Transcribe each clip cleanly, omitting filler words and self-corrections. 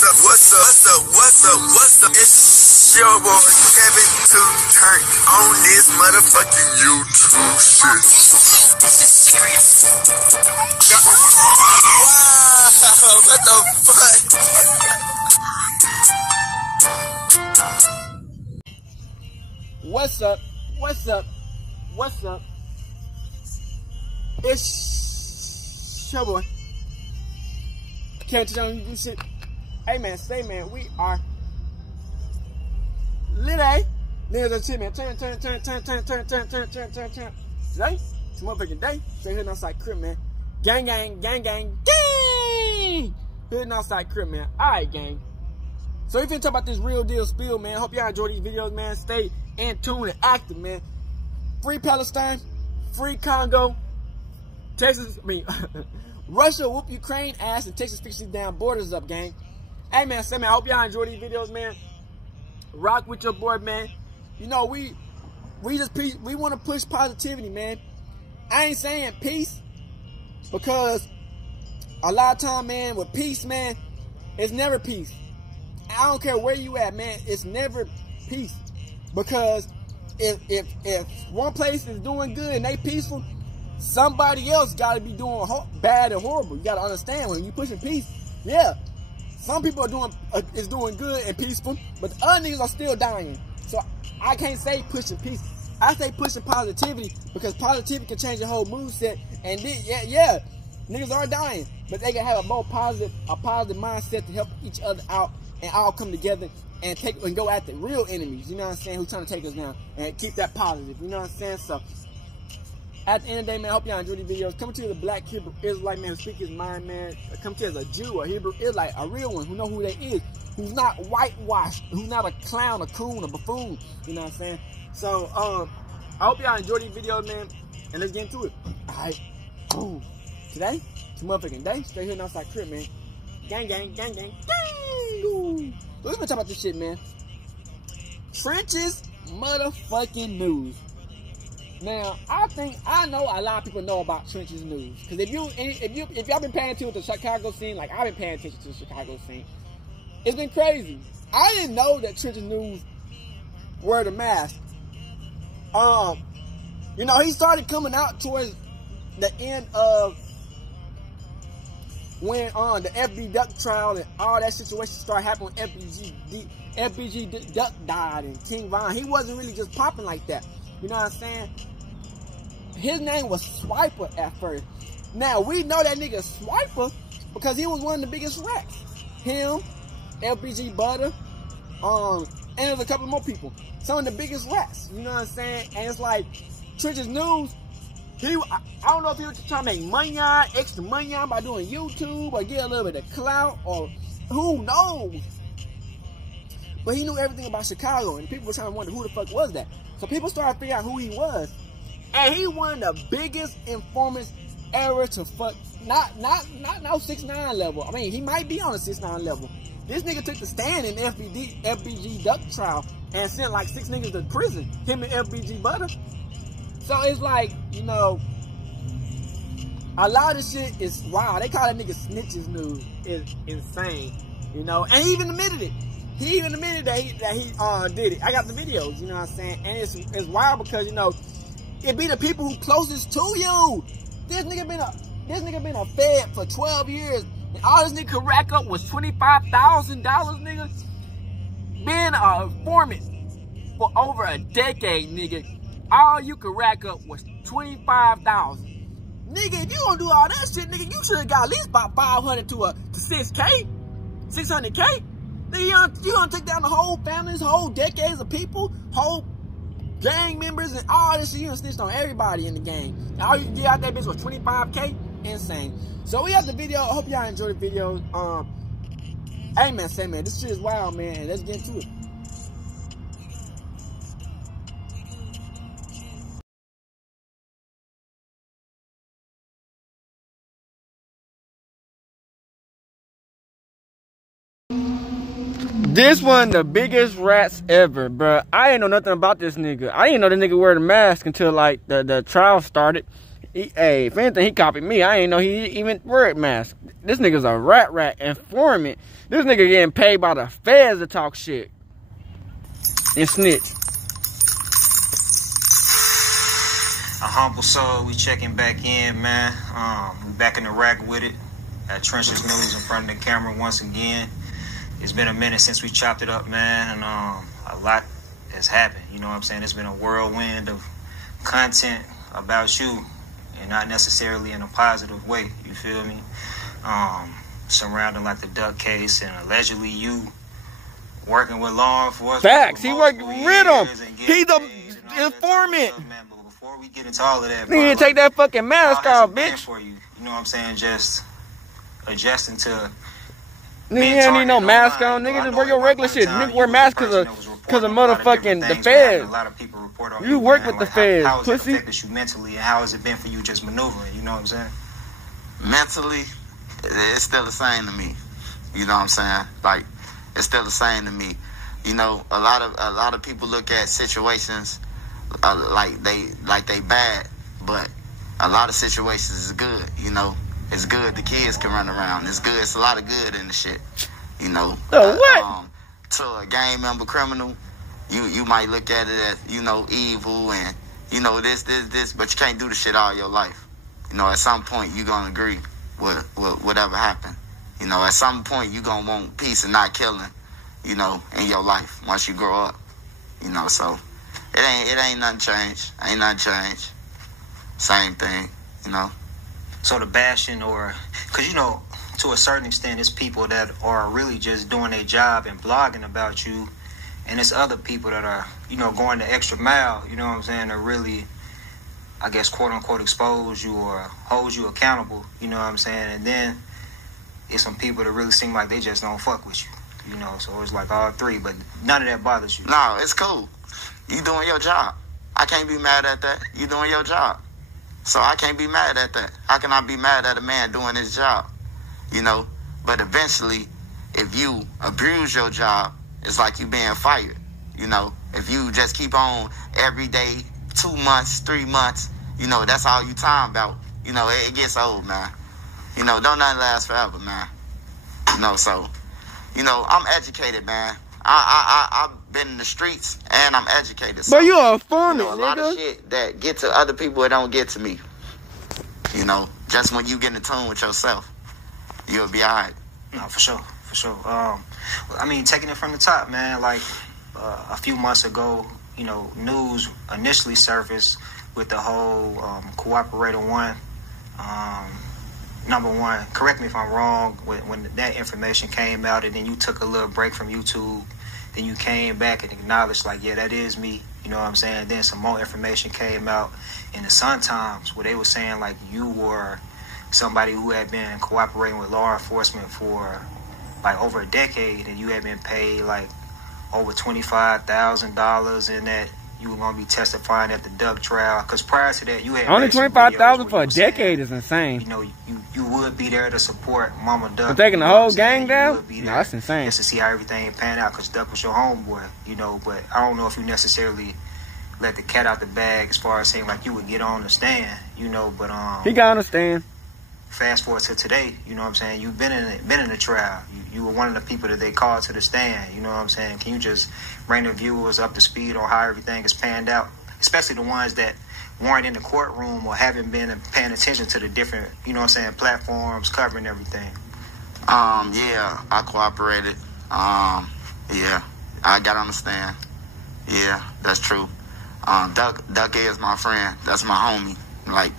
What's up? It's your boy Kevin to turn on this motherfucking YouTube shit. Wow, what the fuck? What's up? What's up? What's up? It's your boy. Can't you know you shit? Hey man, say man, we are lit, eh? Niggas are shit, man. Turn. Today, it's motherfucking day. Straight hood outside crib, man. Gang. Hood outside crib, man. Alright, gang. So we finna talk about this real deal spill, man. Hope y'all enjoy these videos, man. Stay in tune and active, man. Free Palestine, free Congo, Texas, Russia whoop Ukraine ass and Texas fix these damn borders up, gang. Hey man, say man, I hope y'all enjoy these videos, man. Rock with your boy, man. You know, we want to push positivity, man. I ain't saying peace because a lot of time, man, with peace, man, it's never peace. I don't care where you at, man. It's never peace because if one place is doing good and they peaceful, somebody else got to be doing bad and horrible. You got to understand when you pushing peace, yeah. Some people are doing good and peaceful, but the other niggas are still dying. So I can't say pushing peace. I say pushing positivity because positivity can change your whole mood set. And then, yeah, niggas are dying, but they can have a more positive mindset to help each other out and all come together and go after real enemies. You know what I'm saying? Who's trying to take us down and keep that positive. You know what I'm saying? So at the end of the day, man, I hope y'all enjoy these videos. Coming to you as a black Hebrew Israelite, man, who speaks his mind, man. Come to you as a Jew, a Hebrew Israelite, a real one, who know who they is, who's not whitewashed, who's not a clown, a coon, a buffoon. You know what I'm saying? So, I hope y'all enjoy these videos, man, and let's get into it. Alright. Boom. Today, it's a motherfucking day. Straight here outside crib, man. Gang. So let's talk about this shit, man. Trenches motherfucking news. Now, I know a lot of people know about Trenches News. Because if y'all been paying attention to the Chicago scene, like I've been paying attention to the Chicago scene, it's been crazy. I didn't know that Trenches News were the mask. You know, he started coming out towards the end of when the FB Ducc trial and all that situation started happening when FBG Ducc died and King Von. He wasn't really just popping like that. You know what I'm saying? His name was Swiper at first. Now, we know that nigga Swiper because he was one of the biggest rats. Him, LBG Butta, and there's a couple more people. Some of the biggest rats. You know what I'm saying? And it's like, Trenches News, I don't know if he was trying to make money on, extra money on by doing YouTube or get a little bit of clout or who knows. But he knew everything about Chicago and people were trying to wonder who the fuck was that. So people started figuring out who he was. And he one of the biggest informants ever to fuck, not no 6ix9ine level. I mean, he might be on a 6ix9ine level. This nigga took the stand in the FBG Ducc trial and sent like 6 niggas to prison. Him and FBG Butta. So it's like, you know, a lot of shit is wild. They call that nigga Snitchesnews. Is insane. You know, and he even admitted it. He even admitted that he did it. I got the videos, you know what I'm saying? And it's wild because, you know, it be the people who closest to you. This nigga been a fed for 12 years. And all this nigga could rack up was $25,000, nigga. Being a informant for over a decade, nigga. All you could rack up was $25,000. Nigga, if you gonna do all that shit, nigga, you should have got at least about 500 to 6K, 600K. Nigga, you gonna take down the whole families, whole decades of people, whole gang members, and all this shit. You done snitched on everybody in the gang. All you did out that bitch was 25K. Insane. So we have the video. I hope y'all enjoy the video. Hey man, say man, this shit is wild, man. And let's get into it. This one the biggest rats ever, bruh. I ain't know nothing about this nigga. I didn't know the nigga wear the mask until like the trial started. Hey, if anything, he copied me. I ain't know he even wore mask. This nigga's a rat informant. This nigga getting paid by the feds to talk shit and snitch. A humble soul, we checking back in, man. We back in the rack with it at Trenchnews in front of the camera once again. It's been a minute since we chopped it up, man, and a lot has happened. You know what I'm saying? It's been a whirlwind of content about you, and not necessarily in a positive way. You feel me? Surrounding like the Ducc case, and allegedly you working with law enforcement. Facts. He worked with him. He's the informant. Man, but before we get into all of that, you need to take that fucking mask off, bitch. For you know what I'm saying? Just adjusting to. Nigga, you don't need no mask on. Nigga, just wear your regular shit. Nigga wear masks because of motherfucking the feds. A lot of people report on you work with the feds, how has pussy. it affected you mentally, and how has it been for you just maneuvering? You know what I'm saying? Mentally, it's still the same to me. You know what I'm saying? Like, it's still the same to me. You know, a lot of people look at situations like they bad, but a lot of situations is good. You know, it's good. The kids can run around. It's good. It's a lot of good in the shit. You know. What? To a gang member criminal, you might look at it as, you know, evil and, you know, this, but you can't do the shit all your life. You know, at some point you gonna agree with whatever happened. You know, at some point you gonna want peace and not killing, you know, in your life once you grow up. You know, so it ain't nothing changed. Ain't nothing changed. Same thing, you know. So the bashing, or because, you know, to a certain extent, it's people that are really just doing their job and blogging about you, and it's other people that are, you know, going the extra mile, you know what I'm saying, to really, I guess, quote unquote, expose you or hold you accountable, you know what I'm saying, and then it's some people that really seem like they just don't fuck with you, you know, so it's like all three, but none of that bothers you. No, it's cool. You doing your job. I can't be mad at that. You doing your job. So I can't be mad at that. How can I be mad at a man doing his job? You know, but eventually, if you abuse your job, it's like you being fired. You know, if you just keep on every day, 2 months, 3 months, you know, that's all you time about. You know, it gets old, man. You know, don't nothing last forever, man. You know, so, you know, I'm educated, man. I've been in the streets and I'm educated. So, but you a informant, you know, a lot of shit that get to other people, it don't get to me. You know, just when you get in tune with yourself, you'll be all right. No, for sure. I mean, taking it from the top, man, like a few months ago, you know, news initially surfaced with the whole Cooperator 1. Number one, correct me if I'm wrong, when that information came out and then you took a little break from YouTube, then you came back and acknowledged, like, yeah, that is me, you know what I'm saying? Then some more information came out in the Sun Times where they were saying, like, you were somebody who had been cooperating with law enforcement for, like, over a decade, and you had been paid, like, over $25,000, and that you were going to be testifying at the Ducc trial. Because prior to that, you had only $25,000 for a decade is insane. You know, you would be there to support Mama Ducc. For taking the whole gang down? No, that's insane. Just to see how everything panned out, because Ducc was your homeboy, you know. But I don't know if you necessarily let the cat out the bag as far as saying, like, you would get on the stand, you know. But he got on the stand. Fast forward to today, you know what I'm saying? You've been in the trial. You were one of the people that they called to the stand, you know what I'm saying? Can you just bring the viewers up to speed on how everything is panned out, especially the ones that weren't in the courtroom or haven't been paying attention to the different, you know what I'm saying, platforms covering everything? Yeah, I cooperated. Yeah, I got on the stand. Yeah, that's true. Ducc is my friend. That's my homie. Like,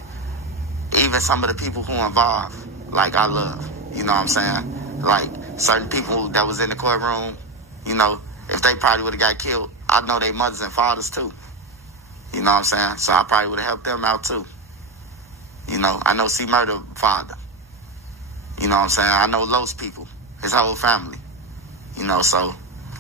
even some of the people who involved, like, I love. You know what I'm saying? Like, certain people that was in the courtroom, you know, if they probably would have got killed, I know their mothers and fathers too. You know what I'm saying? So I probably would have helped them out too. You know, I know C. Murder father. You know what I'm saying? I know Los people, his whole family. You know, so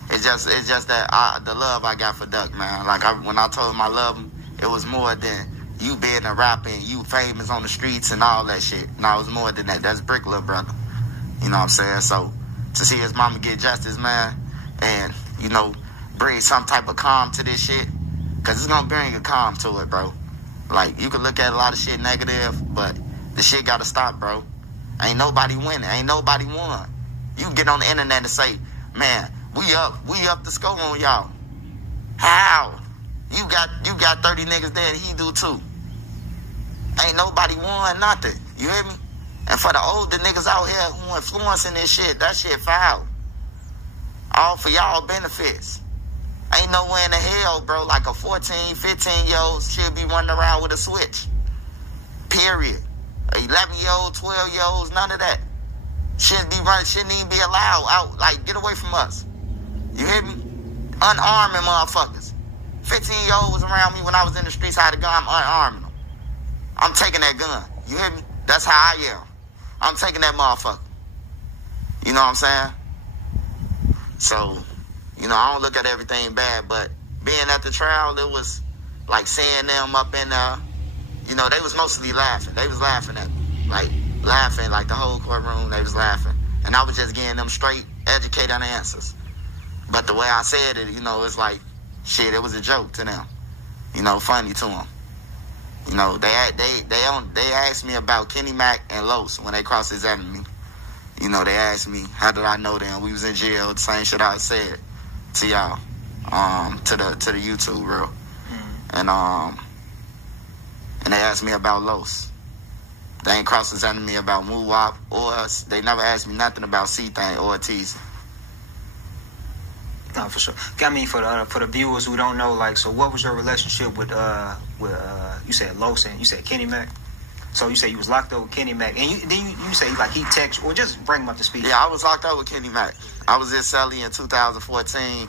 it's just that the love I got for Ducc, man. Like, when I told him I love him, it was more than you being a rapper and you famous on the streets and all that shit. No, it was more than that. That's Brick, little brother. You know what I'm saying? So to see his mama get justice, man, and, you know, bring some type of calm to this shit, because it's going to bring a calm to it, bro. Like, you can look at a lot of shit negative, but the shit gotta stop, bro. Ain't nobody winning. Ain't nobody won. You can get on the internet and say, man, we up the score on y'all. How? You got 30 niggas there and he do too. Ain't nobody won nothing. You hear me? And for the older niggas out here who influencing this shit, that shit foul. All for y'all benefits. Ain't nowhere in the hell, bro, like a 14, 15-year-old should be running around with a switch. Period. 11-year-old, 12-year-olds, none of that. Shouldn't even be allowed out. Like, get away from us. You hear me? Unarming motherfuckers. 15-year-old was around me when I was in the streets. I had a gun. I'm unarming them. I'm taking that gun. You hear me? That's how I am. I'm taking that motherfucker. You know what I'm saying? So, you know, I don't look at everything bad, but being at the trial, it was like seeing them up in there. You know, they was mostly laughing. They was laughing at me. Like the whole courtroom, they was laughing. And I was just getting them straight, educated answers. But the way I said it, you know, it's like, shit, it was a joke to them. You know, funny to them. You know, they asked me about Kenny Mac and Los when they cross-examined me. You know, they asked me, how did I know them? We was in jail, the same shit I said to y'all, to the YouTube real. Mm-hmm. And they asked me about Los. They ain't cross-examined me about Moo-Wop or us. They never asked me nothing about C-Thing or T's. No, for sure. I mean, for the viewers who don't know, like, so what was your relationship with you said Los and you said Kenny Mac? So you say you was locked up with Kenny Mac, and you say like he text or just bring him up to speed. Yeah, I was locked up with Kenny Mac. I was in Celly in 2014.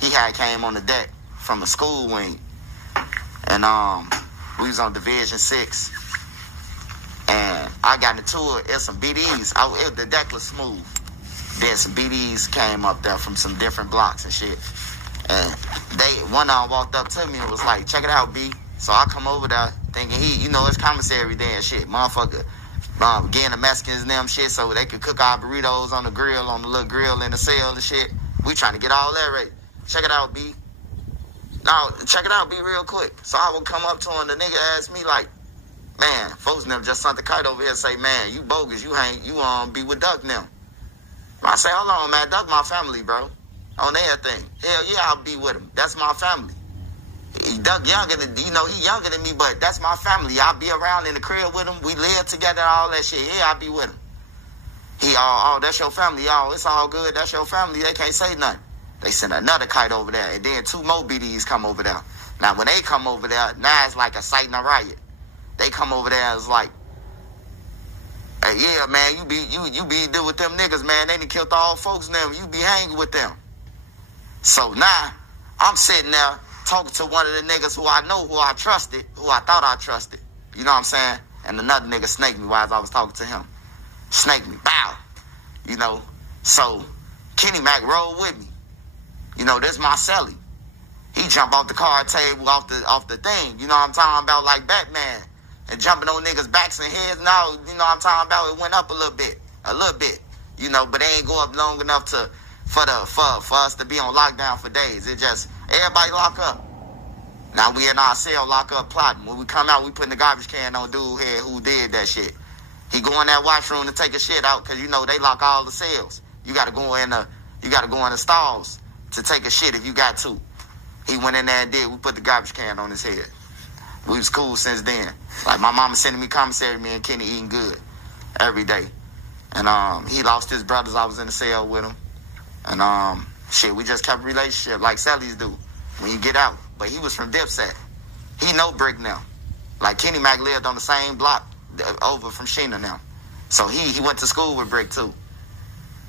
He had came on the deck from a school wing, and we was on Division 6, and I got into it at some BDs. The deck was smooth. Then some BDs came up there from some different blocks and shit, and one of them walked up to me and was like, "Check it out, B." So I come over there thinking it's commissary day and shit. Motherfucker, getting the Mexicans and them shit so they could cook our burritos on the grill, on the little grill in the cell and shit. We trying to get all that ready. Check it out, B. Now, check it out, B, real quick. So I would come up to him, the nigga asked me like, man, folks never just sent the kite over here and say, man, you bogus, you be with Ducc now. I say, hold on, man, Ducc my family, bro. On everything. Hell yeah, I'll be with him. That's my family. Ducc younger than, he younger than me, but that's my family. I'll be around in the crib with him. We live together, all that shit. Yeah, I'll be with him. He, that's your family, y'all. It's all good. That's your family. They can't say nothing. They send another kite over there, and then 2 more BDs come over there. Now, when they come over there, now it's like a sight and a riot. They come over there, it's like, hey, yeah, man, you be deal with them niggas, man. They done killed all folks now. You be hanging with them. So now, I'm sitting there talking to one of the niggas who I know, who I trusted, who I thought I trusted. You know what I'm saying? And another nigga snaked me while I was talking to him. Snaked me. Bow. You know? So, Kenny Mac rolled with me. You know, this my celly. He jumped off the card table, off the thing. You know what I'm talking about? Like Batman. And jumping on niggas' backs and heads. Now, you know what I'm talking about? It went up a little bit. You know, but they ain't go up long enough for us to be on lockdown for days. It just, everybody lock up. Now we in our cell, lock up plotting. When we come out, we putting the garbage can on dude here who did that shit. He go in that washroom to take a shit out because, you know, they lock all the cells. You got to go in the stalls to take a shit if you got to. He went in there and did. We put the garbage can on his head. We was cool since then. Like, my mama sending me commissary, me and Kenny eating good every day. And he lost his brothers. I was in the cell with him. And shit, we just kept a relationship like Sally's do when you get out. But he was from Dipset. He know Brick now. Like, Kenny Mac lived on the same block over from Sheena now. So he went to school with Brick too.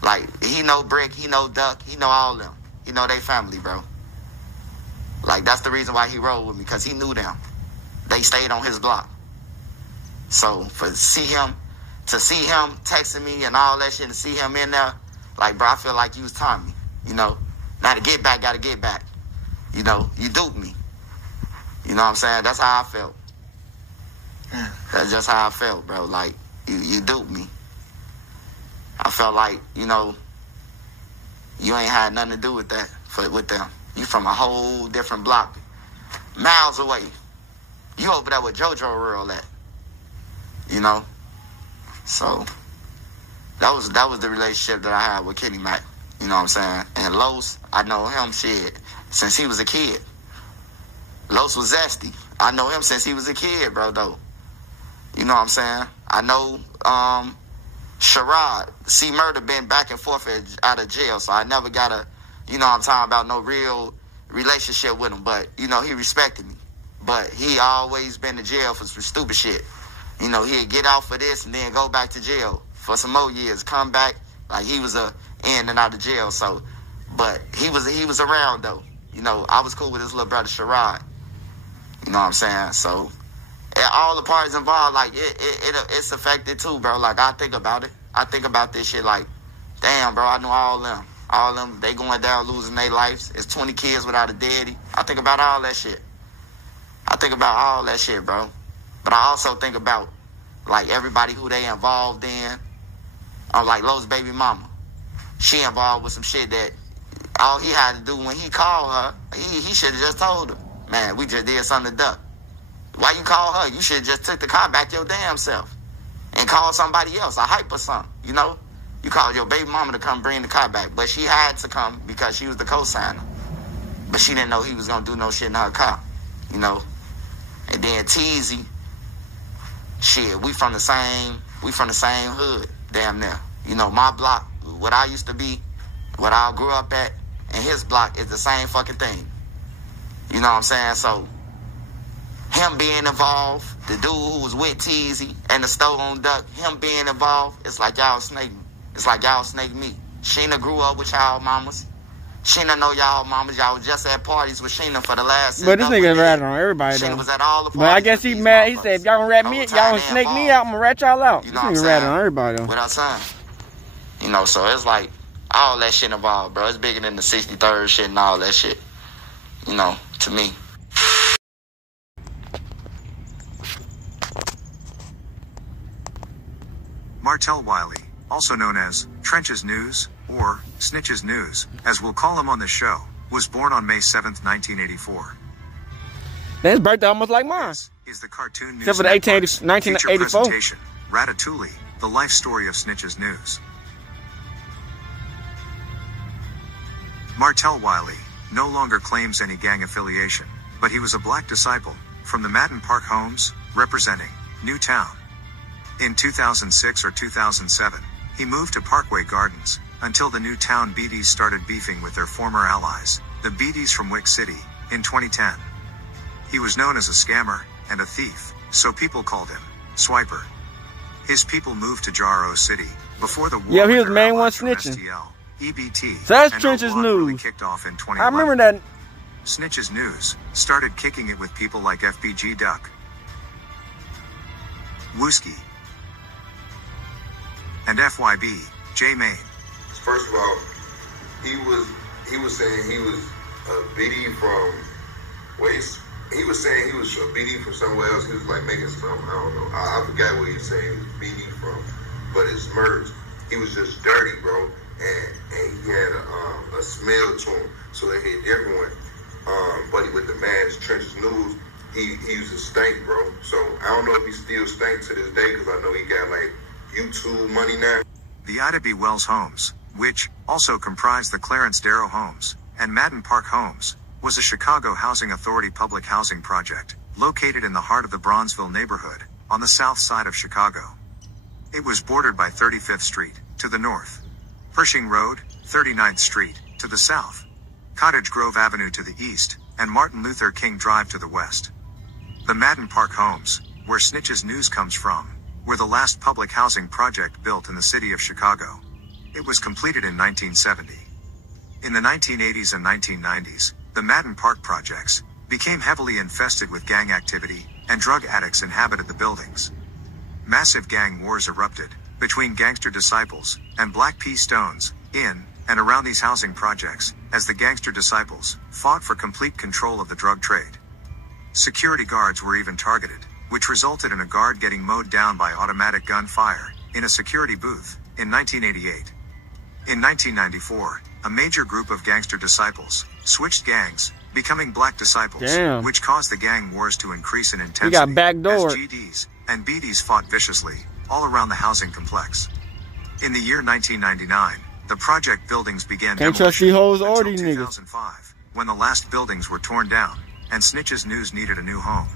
Like, he know Brick, he know Ducc, he know all them. He know they family, bro. Like, that's the reason why he rolled with me, because he knew them. They stayed on his block. So to see him texting me and all that shit, and see him in there, like, bro, I feel like you was Tommy. You know, now to get back, gotta get back. You know, you duped me. You know what I'm saying? That's how I felt. That's just how I felt, bro. Like, you duped me. I felt like, you know, you ain't had nothing to do with that, with them. You from a whole different block, miles away. You over there with JoJo Earl at, you know. So that was the relationship that I had with Kenny Mac. You know what I'm saying? And Los, I know him since he was a kid. Los was zesty. I know him since he was a kid, bro, though. You know what I'm saying? I know Sherrod, C Murder been back and forth out of jail, so I never got I'm talking about no real relationship with him. But, he respected me. But he always been to jail for some stupid shit. He'd get out for this and then go back to jail for some more years, come back like he was in and out of jail. So, but he was around though. I was cool with his little brother Sherrod. You know what I'm saying? So, all the parties involved, like it's affected too, bro. Like I think about it. I think about this shit like, damn, bro. I know all them. All them, they going down losing their lives. It's 20 kids without a daddy. I think about all that shit. Bro. But I also think about, like, everybody who they involved in. Like Lo's baby mama. She involved with some shit that all he had to do when he called her, he should have just told her, man, we just did something to Ducc. Why you call her? You should have just took the car back your damn self and called somebody else, a hype or something, You called your baby mama to come bring the car back. But she had to come because she was the co-signer. But she didn't know he was going to do no shit in her car, And then Teezy, shit, we from the same hood, damn near. My block, what I used to be, what I grew up at, and his block is the same fucking thing. You know what I'm saying? So, him being involved, the dude who was with Teezy and the store on Ducc, him being involved, it's like y'all snake me. It's like y'all snake me. Sheena grew up with y'all mamas. Sheena know y'all mamas. Y'all was just at parties with Sheena for the last. But this nigga ratting on everybody Sheena though. was at all the parties. But I guess he mad. He said, if y'all gonna rat me, y'all gonna snake me out, I'm gonna rat y'all out. You This know nigga ratting on everybody though. With our son. So it's like all that shit involved, bro. It's bigger than the 63rd shit and all that shit. To me. Martell Wiley, also known as Trenchnews or Snitchesnews, as we'll call him on the show, was born on May 7th, 1984. His birthday almost like mine. This is the cartoon news except for the 1984. presentation, Ratatouille, the life story of Snitchesnews. Martell Wiley no longer claims any gang affiliation, but he was a black disciple from the Madden Park Homes, representing Newtown. In 2006 or 2007, he moved to Parkway Gardens, until the Newtown BDs started beefing with their former allies, the BDs from Wick City, in 2010. He was known as a scammer and a thief, so people called him Swiper. His people moved to Jaro City before the war. Yeah, he was the main one snitching. STL, EBT, so that's and Trench's really news. kicked off in 2011. I remember that. Snitchesnews started kicking it with people like FBG Ducc, Wooski, and FYB, J Main. First of all, he was saying he was a BD from Waste. He was saying he was a BD from somewhere else. He was like making something. I don't know. I forgot what he was saying he was BD from, but it's merged. He was just dirty, bro, and he had a smell to him, so they hit everyone. Buddy with the man's Trenchnews, he used to stink, bro. So I don't know if he still stinks to this day because I know he got like YouTube money now. The Ida B. Wells Homes, which also comprised the Clarence Darrow Homes and Madden Park Homes, was a Chicago Housing Authority public housing project located in the heart of the Bronzeville neighborhood on the south side of Chicago. It was bordered by 35th Street to the north, Pershing Road, 39th Street to the south, Cottage Grove Avenue to the east, and Martin Luther King Drive to the west. The Madden Park Homes, where Snitchesnews comes from, were the last public housing project built in the city of Chicago. It was completed in 1970. In the 1980s and 1990s, the Madden Park projects became heavily infested with gang activity, and drug addicts inhabited the buildings. Massive gang wars erupted between gangster disciples and Black P. Stones in and around these housing projects, as the gangster disciples fought for complete control of the drug trade. Security guards were even targeted, which resulted in a guard getting mowed down by automatic gunfire in a security booth in 1988. In 1994, a major group of gangster disciples switched gangs becoming black disciples, Damn. which caused the gang wars to increase in intensity He got backdoored. as GDs and BDs fought viciously all around the housing complex. In the year 1999, the project buildings began Can't trust these hoes or until these niggas. 2005, when the last buildings were torn down, and Snitchesnews needed a new home.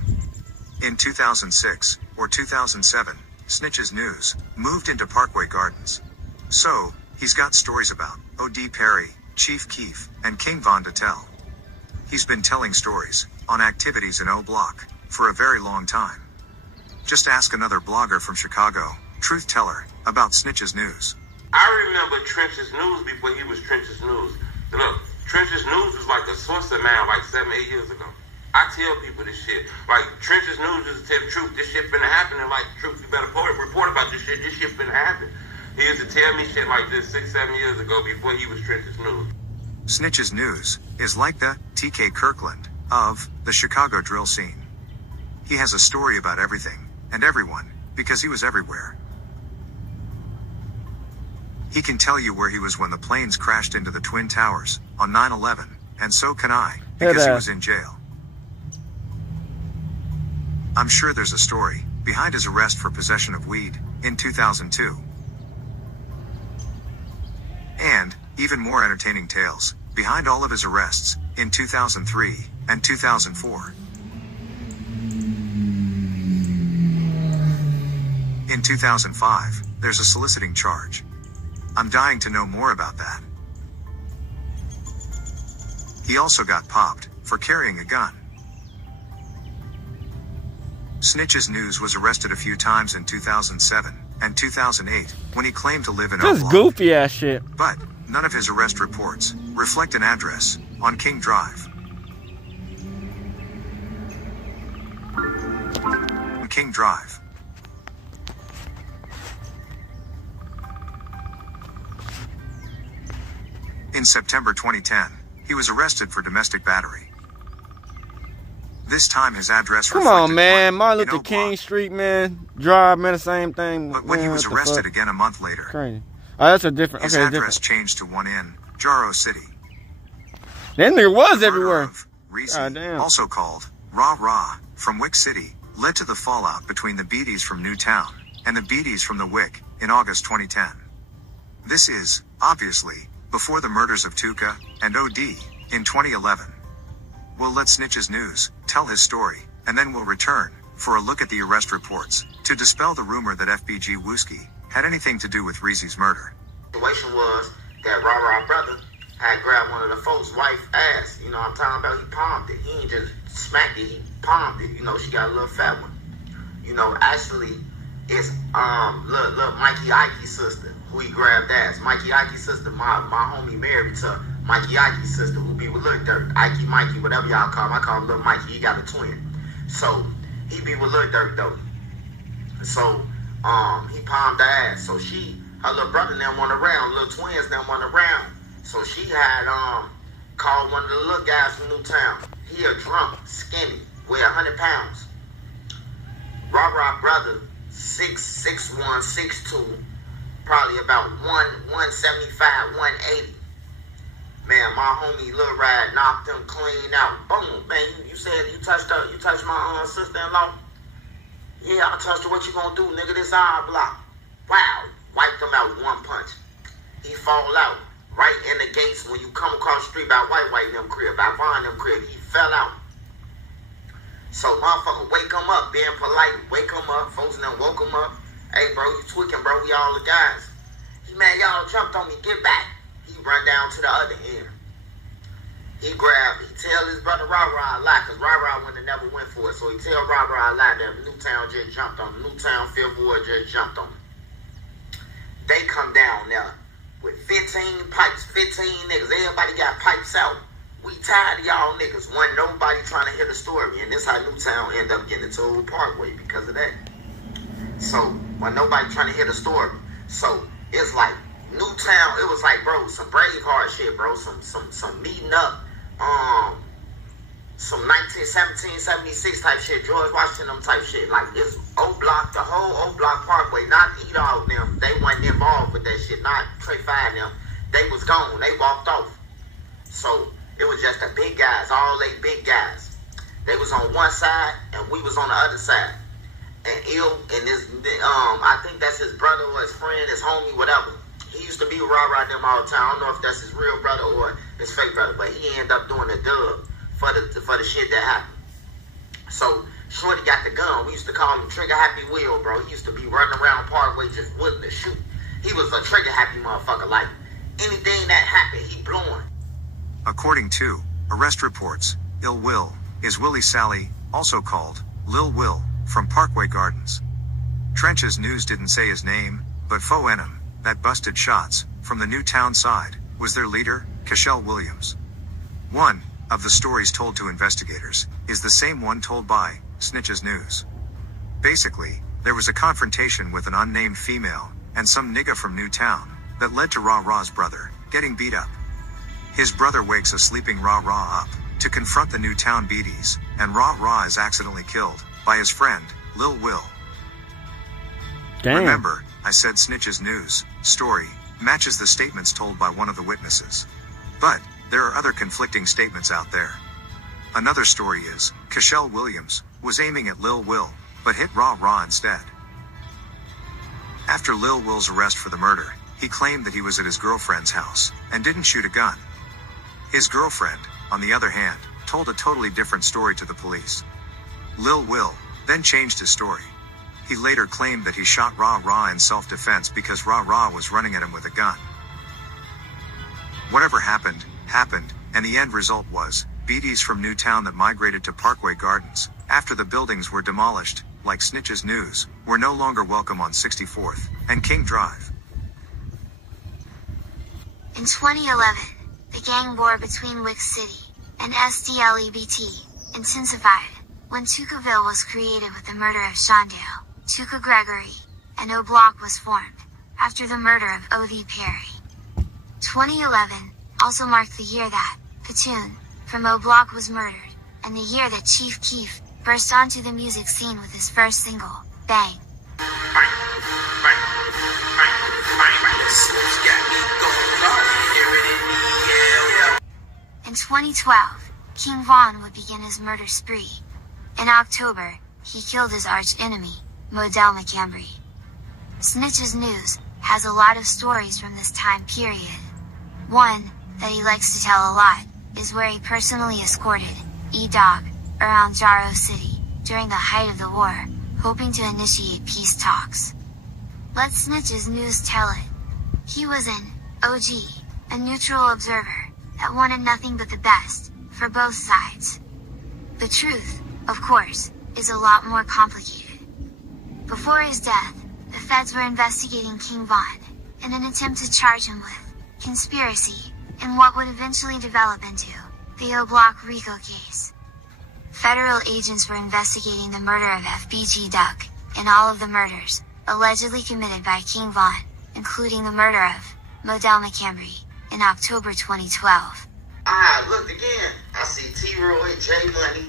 In 2006, or 2007, Snitchesnews moved into Parkway Gardens. So, he's got stories about O.D. Perry, Chief Keef, and King Von to tell. He's been telling stories on activities in O Block for a very long time. Just ask another blogger from Chicago, Truth Teller, about Snitchesnews. I remember Trenchnews before he was Trenchnews. Look, Trenchnews was like a source of man like 7-8 years ago. I tell people this shit. Like, Trenchnews is to tell the truth. This shit finna happen. And like, truth, you better report about this shit. This shit finna happen. He used to tell me shit like this 6-7 years ago before he was Trenchnews. Snitchesnews is like the T.K. Kirkland of the Chicago drill scene. He has a story about everything and everyone because he was everywhere. He can tell you where he was when the planes crashed into the Twin Towers on 9/11, and so can I, because he was in jail. I'm sure there's a story behind his arrest for possession of weed in 2002. And even more entertaining tales behind all of his arrests in 2003 and 2004. In 2005, there's a soliciting charge. I'm dying to know more about that. He also got popped for carrying a gun. Snitchesnews was arrested a few times in 2007 and 2008 when he claimed to live in This Oakland. goofy ass shit. But none of his arrest reports reflect an address on King Drive. King Drive. In September 2010, he was arrested for domestic battery. This time his address Come reflected on, man. one Martin in Luther Oak King Block. Street, man. Drive, man, the same thing. But when he was arrested again a month later, Crazy. Oh, that's a different. his Okay, address different. changed to one in Jaro City. That nigga was The murder everywhere. of Reese, God damn. also called Rah Rah, from Wick City, led to the fallout between the Beatties from Newtown and the Beatties from the Wick in August 2010. This is, obviously, before the murders of Ducc and O.D. in 2011. We'll let Snitchesnews tell his story, and then we'll return for a look at the arrest reports to dispel the rumor that FBG Wooski had anything to do with Reese's murder. The situation was that Rah brother had grabbed one of the folks' wife ass. You know what I'm talking about? He palmed it. He ain't just smacked it, he palmed it. You know, she got a little fat one. You know, actually, it's little Mikey Ike's sister who he grabbed ass. Mikey Ike's sister, my homie married to Mikey Ike's sister who be with Lil Durk. Ike, Mikey, whatever y'all call him. I call him Lil Mikey. He got a twin. So, he be with Lil Durk, though. So, he palmed the ass. So, her little brother them went around. Little twins them went around. So, she had, called one of the little guys from Newtown. He a drunk, skinny, weigh 100 pounds. Rah brother, 6'1", 6'2", probably about 175, 180. Man, my homie Lil Rad knocked him clean out. Boom, man, you said you touched my sister-in-law? Yeah, I touched her. What you gonna do, nigga? This our block. Wow, wiped him out with one punch. He fall out right in the gates when you come across the street by White in them crib, by Vaughn them crib. He fell out. So motherfucker, wake him up, being polite, wake him up. Folks and them woke him up. Hey, bro, you tweaking, bro. We all the guys. He, man, y'all jumped on me. Get back. He run down to the other end. He tell his brother Rah a lie, because Rah wouldn't have never went for it. So he tell Rah a lie that Newtown just jumped on him. Newtown, Fifth Ward just jumped on him. They come down there with 15 pipes, 15 niggas. Everybody got pipes out. We tired of y'all niggas. Wasn't nobody trying to hear the story. And this how Newtown ended up getting into Old Parkway because of that. So, wasn't nobody trying to hear the story. So, it's like, Newtown, it was like, bro, some Braveheart shit, bro. Some meeting up, some 1776 type shit, George Washington them type shit. Like, it's O Block, the whole O Block Parkway, not E-Dog them. They wasn't involved with that shit, not Trey 5 them. They was gone. They walked off. So, It was just the big guys, all they big guys. They was on one side and we was on the other side. And and this, I think that's his brother or his friend, his homie, whatever. He used to be rah-rah them all the time. I don't know if that's his real brother or his fake brother, but he ended up doing the dub for the shit that happened. So Shorty got the gun. We used to call him Trigger Happy Will, bro. He used to be running around Parkway just willing to shoot. He was a trigger happy motherfucker. Like anything that happened, he blowing. According to arrest reports, Ill Will is Willie Sally, also called Lil Will, from Parkway Gardens. Trenchesnews didn't say his name, but Fo Enum, that busted shots from the Newtown side, was their leader, Cashel Williams. One of the stories told to investigators is the same one told by Snitchesnews. Basically, there was a confrontation with an unnamed female and some nigga from Newtown that led to Rah-Rah's brother getting beat up. His brother wakes a sleeping Rah-Rah up to confront the Newtown beaties, and Rah-Rah is accidentally killed by his friend, Lil Will. Damn. Remember, I said Snitchesnews story matches the statements told by one of the witnesses. But there are other conflicting statements out there. Another story is, Cashel Williams was aiming at Lil Will, but hit Rah-Rah instead. After Lil Will's arrest for the murder, he claimed that he was at his girlfriend's house and didn't shoot a gun. His girlfriend, on the other hand, told a totally different story to the police. Lil Will then changed his story. He later claimed that he shot Rah-Rah in self-defense because Rah-Rah was running at him with a gun. Whatever happened, and the end result was, beaties from Newtown that migrated to Parkway Gardens, after the buildings were demolished, like Snitchesnews, were no longer welcome on 64th and King Drive. In 2011, the gang war between Wick City and SDLEBT intensified when Tuccaville was created with the murder of Shondale, Tucca Gregory, and O Block was formed, after the murder of O.V. Perry. 2011 also marked the year that Platoon from O Block was murdered, and the year that Chief Keef burst onto the music scene with his first single, Bang. In 2012, King Von would begin his murder spree. In October, he killed his arch-enemy, Modell McCambry. Snitchesnews has a lot of stories from this time period. One, that he likes to tell a lot, is where he personally escorted E-Dog around Jaro City during the height of the war, hoping to initiate peace talks. Let Snitchesnews tell it. He was an OG, a neutral observer, that wanted nothing but the best for both sides. The truth, of course, is a lot more complicated. Before his death, the feds were investigating King Von in an attempt to charge him with conspiracy in what would eventually develop into the O Block RICO case. Federal agents were investigating the murder of FBG Ducc and all of the murders allegedly committed by King Von, including the murder of Modell McCambry in October 2012. I looked again. I see T-Roy, J Money.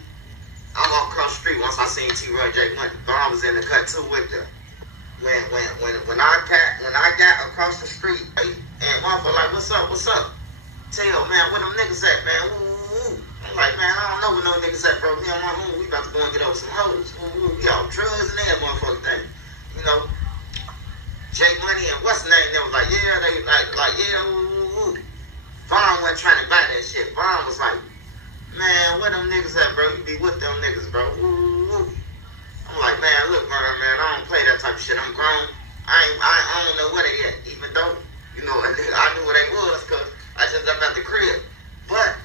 I walked across the street once I seen T-Roy, J Money. Thought I was in the cut too with them. When I got across the street, and motherfucker like, what's up? Tell man, where them niggas at, man? Woo. I'm like, man, I don't know where no niggas at, bro. Me and my homie, we about to go and get over some hoes. We all drugs and that motherfucker thing. You know, J Money and what's the name? They was like, yeah, they like yeah, woo. Vaughn wasn't trying to buy that shit. Vaughn was like, man, where them niggas at, bro? You be with them niggas, bro. Woo. I'm like, man, look, man, I don't play that type of shit. I'm grown. I don't know where they at, even though, you know, I knew where they was, cause I just left out the crib. But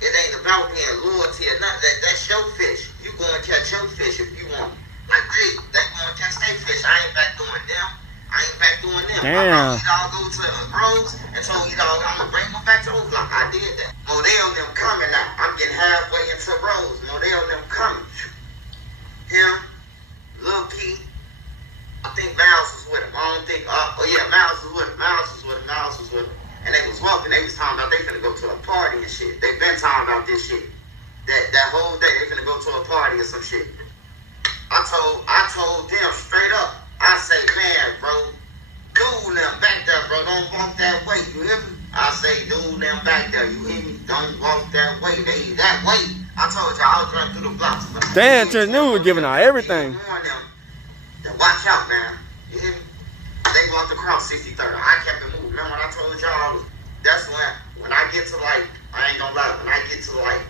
it ain't about being loyalty or nothing. That's your fish. You go and catch your fish if you want. Like, hey, they going to catch their fish. I ain't back doing them. Damn. E-Dog go to Rose and told E-Dog I'm gonna bring them back to Overlock. I did that. Modell them coming now. I'm getting halfway into Rose. Modell them coming. Him, Lil Key. I think Miles was with him. I don't think. Miles was with him. And they was walking. They was talking about they finna go to a party and shit. They been talking about this shit. That whole day they finna go to a party or some shit. I told them straight up. I say, man, bro, dude, them back there, bro. Don't walk that way. You hear me? I say, dude, them back there, you hear me? Don't walk that way. They that way. I told you I was running through the blocks. Damn, Trenchnews giving out everything. Then watch out, man. You hear me? They walked across 63rd. I kept it moving. Remember when I told y'all? That's when I get to like, I ain't gonna lie, when I get to like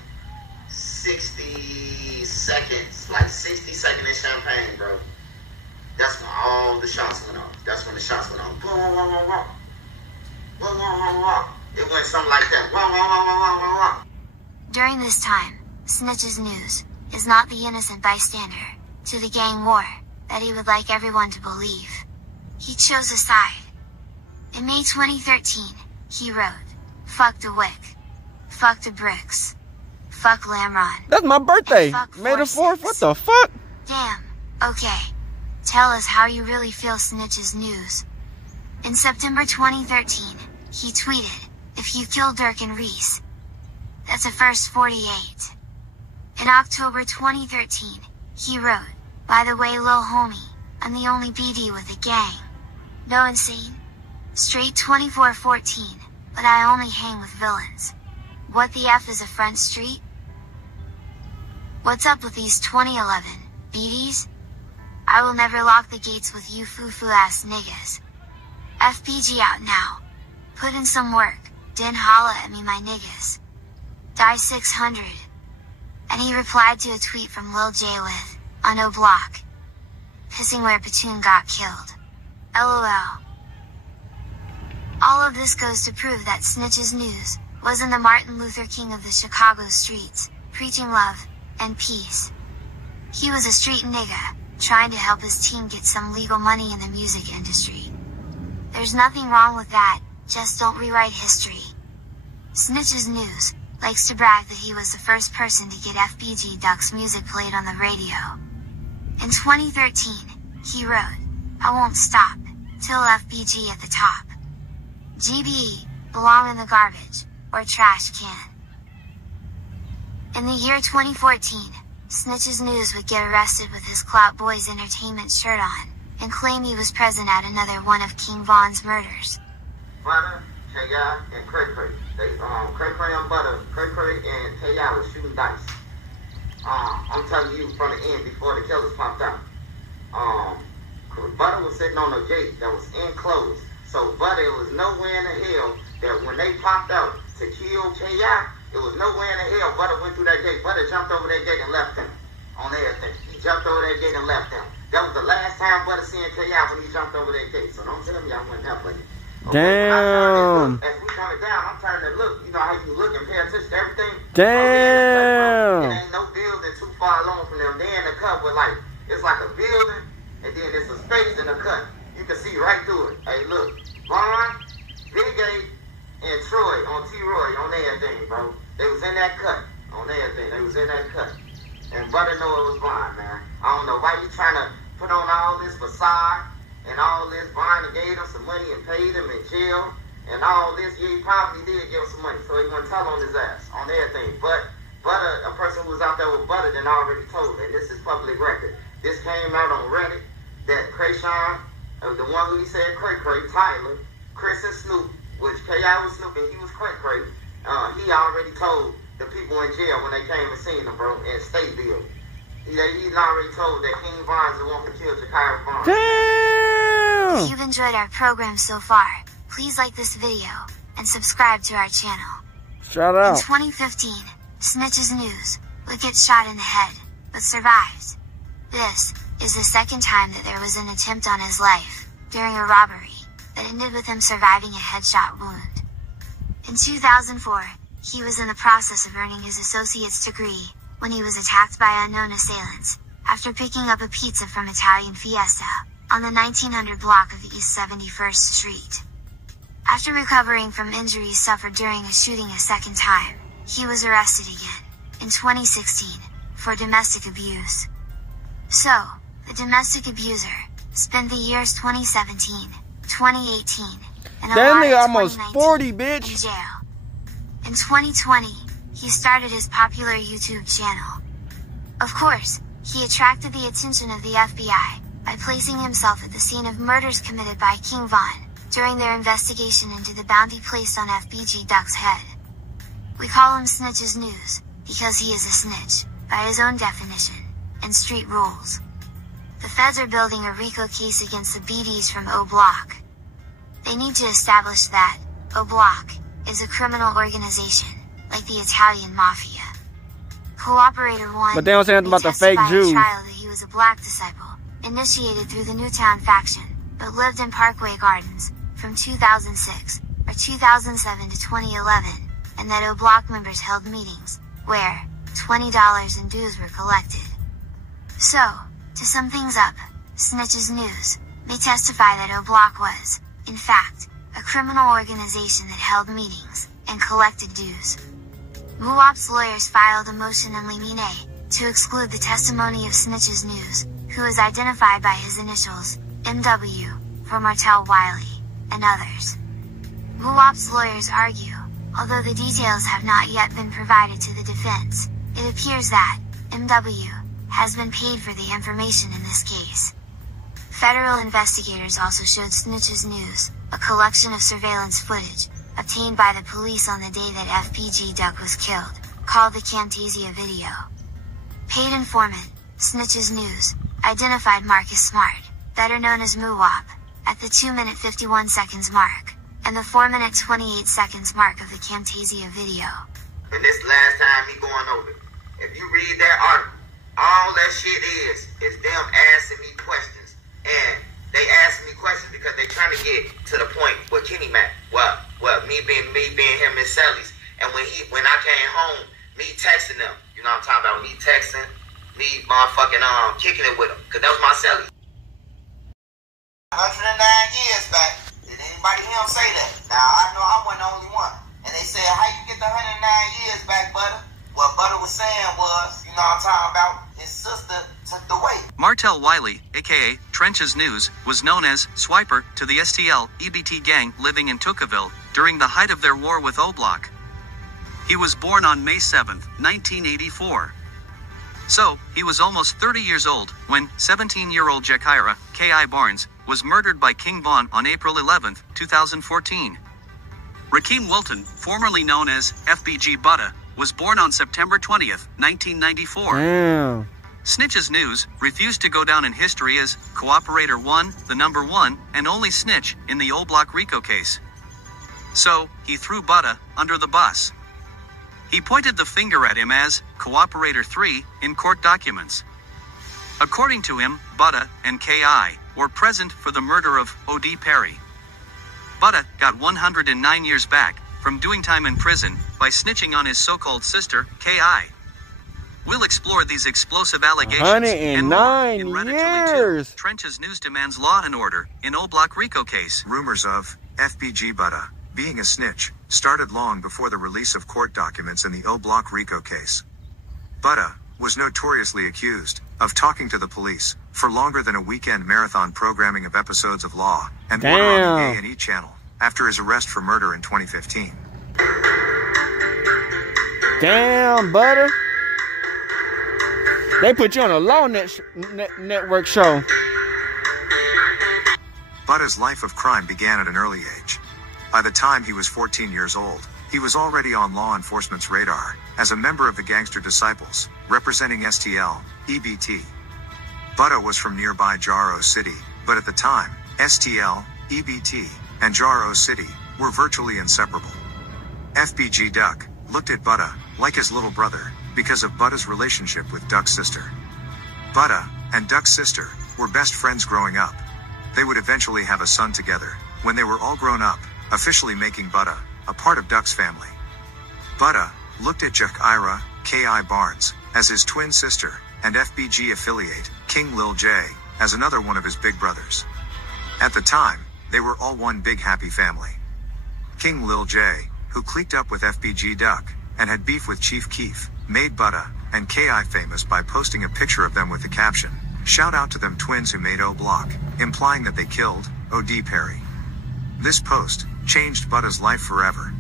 60 seconds, like 60 seconds in Champagne, bro. That's when all the shots went off. That's when the shots went off. Wah, wah, wah, wah, wah. Wah, wah, wah, wah. It went something like that. Wah, wah, wah, wah, wah, wah, wah. During this time, Snitchesnews is not the innocent bystander to the gang war that he would like everyone to believe. He chose a side. In May 2013, he wrote, "Fuck Ducc, fuck the bricks, fuck Lamron." That's my birthday, May the 4th. What the fuck? Damn. Okay. Tell us how you really feel, Snitchesnews. In September 2013, he tweeted, "If you kill Ducc and Reese, that's a first 48. In October 2013, he wrote, "By the way, lil homie, I'm the only BD with a gang. No insane? Straight 24/14, but I only hang with villains. What the F is a front street? What's up with these 2011 BDs? I will never lock the gates with you foo-foo ass niggas. FBG out now. Put in some work, then holla at me my niggas. Die 600. And he replied to a tweet from Lil J with, "On no block. Pissing where Platoon got killed. LOL." All of this goes to prove that Snitchesnews wasn't the Martin Luther King of the Chicago streets, preaching love and peace. He was a street nigga, trying to help his team get some legal money in the music industry. There's nothing wrong with that, just don't rewrite history. Snitchesnews likes to brag that he was the first person to get FBG Ducc's music played on the radio. In 2013, he wrote, "I won't stop, till FBG at the top. GBE, belong in the garbage, or trash can." In the year 2014, Snitchesnews would get arrested with his Clout Boys Entertainment shirt on, and claim he was present at another one of King Von's murders. Butta, K.I., and Cray Cray. They, Cray Cray and Butta, Cray Cray and K.I. was shooting dice. I'm telling you from the end before the killers popped out. Butta was sitting on a gate that was enclosed. So Butta, it was nowhere in the hell that when they popped out to kill K.I., it was nowhere in the hell Butta went through that gate. Butta jumped over that gate and left him on everything. He jumped over that gate and left him. That was the last time Butta seen K.I. when he jumped over that gate. So don't tell me I went that way. Damn. As we coming down, I'm turning to look. You know how you look and pay attention to everything? Damn. It ain't no building too far along from them. They in the cut with like, it's like a building, and then there's a space in the cut. You can see right through it. Hey, look. Vaughn, Big A, and Troy on T-Roy on everything, bro. They was in that cut on everything. They was in that cut. And Butta know it was Vaughn, man. I don't know why you trying to put on all this facade and all this. Vaughn gave him some money and paid him in jail and all this. Yeah, he probably did give him some money, so he wouldn't tell on his ass on everything. But Butta, a person who was out there with Butta, then already told, and this is public record. This came out on Reddit that Krayshawn, the one who he said Cray Cray, Tyler, Chris and Snoop, which K.I. was Snoop and he was Cray Cray, he already told the people in jail when they came and seen him, bro, in Stateville. He already told that King Von's the one who killed Jakier Vaughn. Damn. If you've enjoyed our program so far, please like this video and subscribe to our channel. Shout out. In 2015, Snitchesnews would get shot in the head, but survived. This is the second time that there was an attempt on his life, during a robbery, that ended with him surviving a headshot wound. In 2004, he was in the process of earning his associate's degree, when he was attacked by unknown assailants, after picking up a pizza from Italian Fiesta, on the 1900 block of East 71st Street. After recovering from injuries suffered during a shooting a second time, he was arrested again, in 2016, for domestic abuse. So, the domestic abuser spent the years 2017, 2018, and that nigga almost 40, bitch. in jail. In 2020, he started his popular YouTube channel. Of course, he attracted the attention of the FBI by placing himself at the scene of murders committed by King Von, during their investigation into the bounty placed on FBG Ducc's head. We call him Snitchesnews, because he is a snitch, by his own definition, and street rules. The feds are building a RICO case against the BDs from O Block. They need to establish that O Block is a criminal organization, like the Italian Mafia. Cooperator 1, but they don't say nothing about the fake Jews. Trial that he was a black disciple, initiated through the Newtown faction, but lived in Parkway Gardens, from 2006, or 2007 to 2011, and that O Block members held meetings, where $20 in dues were collected. So, to sum things up, Snitchesnews may testify that O Block was, in fact, a criminal organization that held meetings, and collected dues. Muop's lawyers filed a motion in limine to exclude the testimony of Snitchesnews, who is identified by his initials, MW, for Martel Wiley, and others. Muop's lawyers argue, although the details have not yet been provided to the defense, it appears that MW has been paid for the information in this case. Federal investigators also showed Snitchesnews a collection of surveillance footage, obtained by the police on the day that FBG Ducc was killed, called the Camtasia video. Paid informant, Snitchesnews, identified Marcus Smart, better known as Muop, at the 2-minute 51 seconds mark, and the 4-minute 28 seconds mark of the Camtasia video. And this last time me going over it. If you read that article, all that shit is them asking me questions. And they asking me questions because they trying to get to the point with Kenny Mac. Well, me being him and Sally's. And when I came home, me texting them. You know what I'm talking about? Me texting, me motherfucking kicking it with them. Cause that was my Sally. 109 years back. Did anybody hear him say that? Now I know I wasn't the only one. And they said, how you get the 109 years back, Butta? What Butta was saying was, you know what I'm talking about? His sister took the weight. Martel Wiley, aka Trenchnews, was known as Swiper to the STL EBT gang living in Tuccaville during the height of their war with O Block. He was born on May 7, 1984. So, he was almost 30 years old when 17-year-old Jakira, K.I. Barnes, was murdered by King Von on April 11, 2014. Rakeem Wilton, formerly known as FBG Butta, was born on September 20th, 1994. Damn. Snitchesnews refused to go down in history as Cooperator 1, the number 1, and only snitch in the O Block RICO case. So, he threw Butta under the bus. He pointed the finger at him as Cooperator 3 in court documents. According to him, Butta and K.I. were present for the murder of O.D. Perry. Butta got 109 years back from doing time in prison by snitching on his so-called sister, K.I. We'll explore these explosive allegations and more in Redditally 2. Trenchesnews demands law and order in O Block RICO case. Rumors of FBG Butta being a snitch started long before the release of court documents in the O Block RICO case. Butta was notoriously accused of talking to the police for longer than a weekend marathon programming of episodes of Law and Order on the A&E channel after his arrest for murder in 2015. Damn, Butta. They put you on a Law Network show. Butta's life of crime began at an early age. By the time he was 14 years old, he was already on law enforcement's radar as a member of the Gangster Disciples, representing STL, EBT. Butta was from nearby Jaro City, but at the time, STL, EBT, and Jaro City were virtually inseparable. FBG Ducc looked at Butta like his little brother because of Butta's relationship with Ducc's sister. Butta and Ducc's sister were best friends growing up. They would eventually have a son together when they were all grown up, officially making Butta a part of Ducc's family. Butta looked at Jakira, K.I. Barnes, as his twin sister, and FBG affiliate, King Lil J, as another one of his big brothers. At the time, they were all one big happy family. King Lil J, who cliqued up with FBG Ducc, and had beef with Chief Keef, made Butta and K.I. famous by posting a picture of them with the caption, "Shout out to them twins who made O Block," implying that they killed O.D. Perry. This post changed Butta's life forever.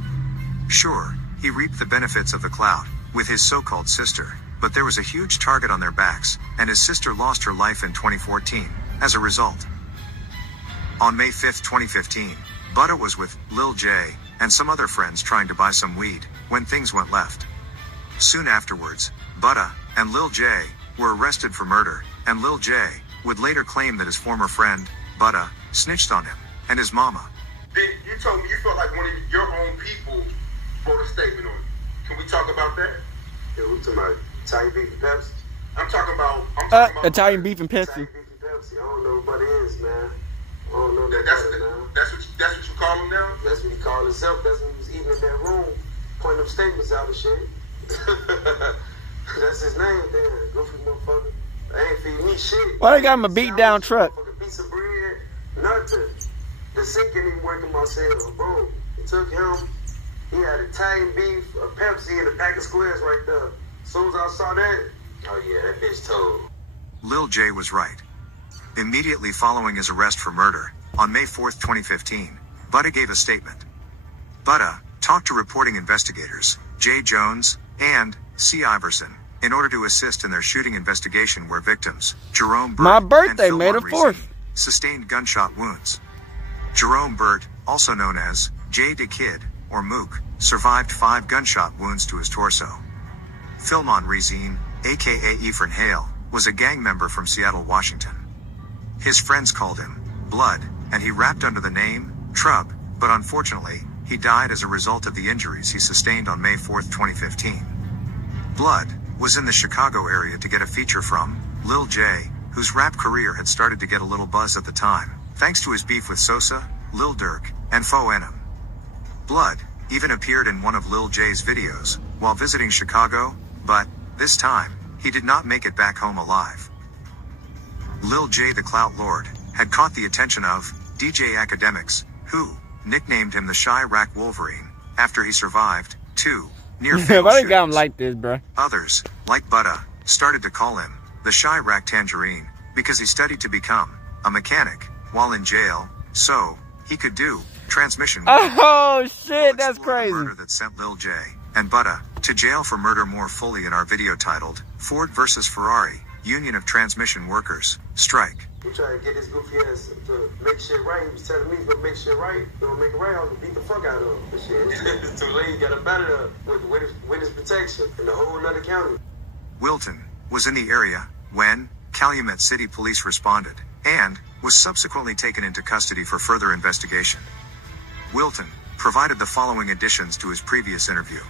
Sure, he reaped the benefits of the clout with his so-called sister, but there was a huge target on their backs, and his sister lost her life in 2014 as a result. On May 5, 2015, Butta was with Lil J and some other friends trying to buy some weed when things went left. Soon afterwards, Butta and Lil J were arrested for murder, and Lil J would later claim that his former friend, Butta, snitched on him and his mama. Big, you told me you felt like one of your own people wrote a statement on you. Can we talk about that? Yeah, we talking about Italian beef and Pepsi. I'm talking about Italian beef and Pepsi. Italian beef and Pepsi. I don't know what it is, man. I don't know that's what you call him now? That's what he called himself. That's what he was eating in that room, pointing them statements out and shit. That's his name, damn. Go for motherfucker. I ain't feed me shit. Why they got him a beat down truck? Piece of bread, nothing. The sink ain't even working myself, bro. It took him. He had Italian beef, a Pepsi, and a pack of squares right there. As soon as I saw that, oh yeah, that bitch told. Lil J was right. Immediately following his arrest for murder, on May 4, 2015, Butta gave a statement. Butta talked to reporting investigators, J. Jones and C. Iverson, in order to assist in their shooting investigation where victims, Jerome Burt My birthday, and May the 4th, sustained gunshot wounds. Jerome Burt, also known as J. the Kid, or Mook, survived 5 gunshot wounds to his torso. Philmon Rezine, aka Ephraim Hale, was a gang member from Seattle, Washington. His friends called him Blood, and he rapped under the name Trub, but unfortunately, he died as a result of the injuries he sustained on May 4, 2015. Blood was in the Chicago area to get a feature from Lil J, whose rap career had started to get a little buzz at the time, thanks to his beef with Sosa, Lil Ducc, and Fo Enem. Blood even appeared in one of Lil J's videos while visiting Chicago, but this time, he did not make it back home alive. Lil J, the Clout Lord, had caught the attention of DJ Academics, who nicknamed him the Chirac Wolverine after he survived 2 near-fatal Why they got him shootings. like this, bro? Others, like Butta, started to call him the Chirac Tangerine because he studied to become a mechanic while in jail, so he could do transmission work. Oh shit, We'll that's explore the crazy. murder that sent Lil J and Butta to jail for murder more fully in our video titled Ford vs. Ferrari, Union of Transmission Workers, Strike. We trying to get his goofy ass to make shit right. He was telling me he's gonna make shit right. He's gonna make it right. I was gonna beat the fuck out of him. But shit, it's too late. You got a better with witness protection in a whole other county. Wilton was in the area when Calumet City Police responded and was subsequently taken into custody for further investigation. Wilton provided the following additions to his previous interview.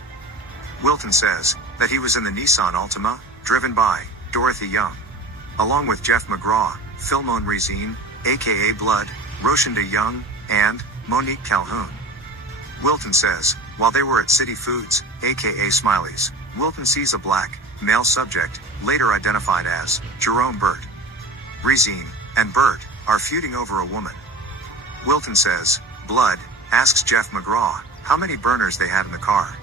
Wilton says that he was in the Nissan Altima, driven by Dorothy Young, along with Jeff McGraw, Philmon Rezine, aka Blood, Roshonda Young, and Monique Calhoun. Wilton says, while they were at City Foods, aka Smiley's, Wilton sees a black, male subject, later identified as Jerome Burt. Rezine and Burt are feuding over a woman. Wilton says, Blood asks Jeff McGraw how many burners they had in the car.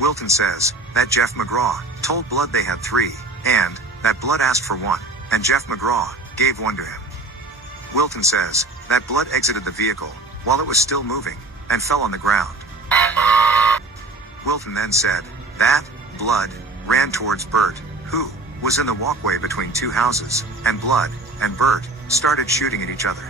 Wilton says that Jeff McGraw told Blood they had 3, and that Blood asked for 1, and Jeff McGraw gave 1 to him. Wilton says that Blood exited the vehicle while it was still moving and fell on the ground. Wilton then said that Blood ran towards Burt, who was in the walkway between 2 houses, and Blood and Burt started shooting at each other.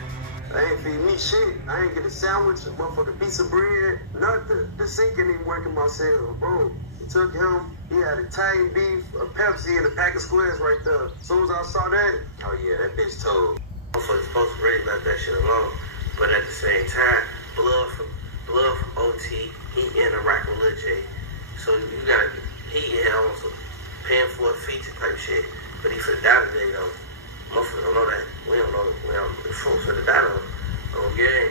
I ain't feed me shit. I ain't get a sandwich, a motherfucking piece of bread, nothing. The sink ain't even working myself, bro. It took him. He had Italian beef, a Pepsi, and a pack of squares right there. As soon as I saw that, oh yeah, that bitch told. Motherfuckers supposed to really let that shit alone, but at the same time, blood from OT, he in Iraq with Lil J. So you gotta, he almost paying for a feature type shit, but he for the die today though. Motherfuckers don't know that. We don't know the folks for the die on game.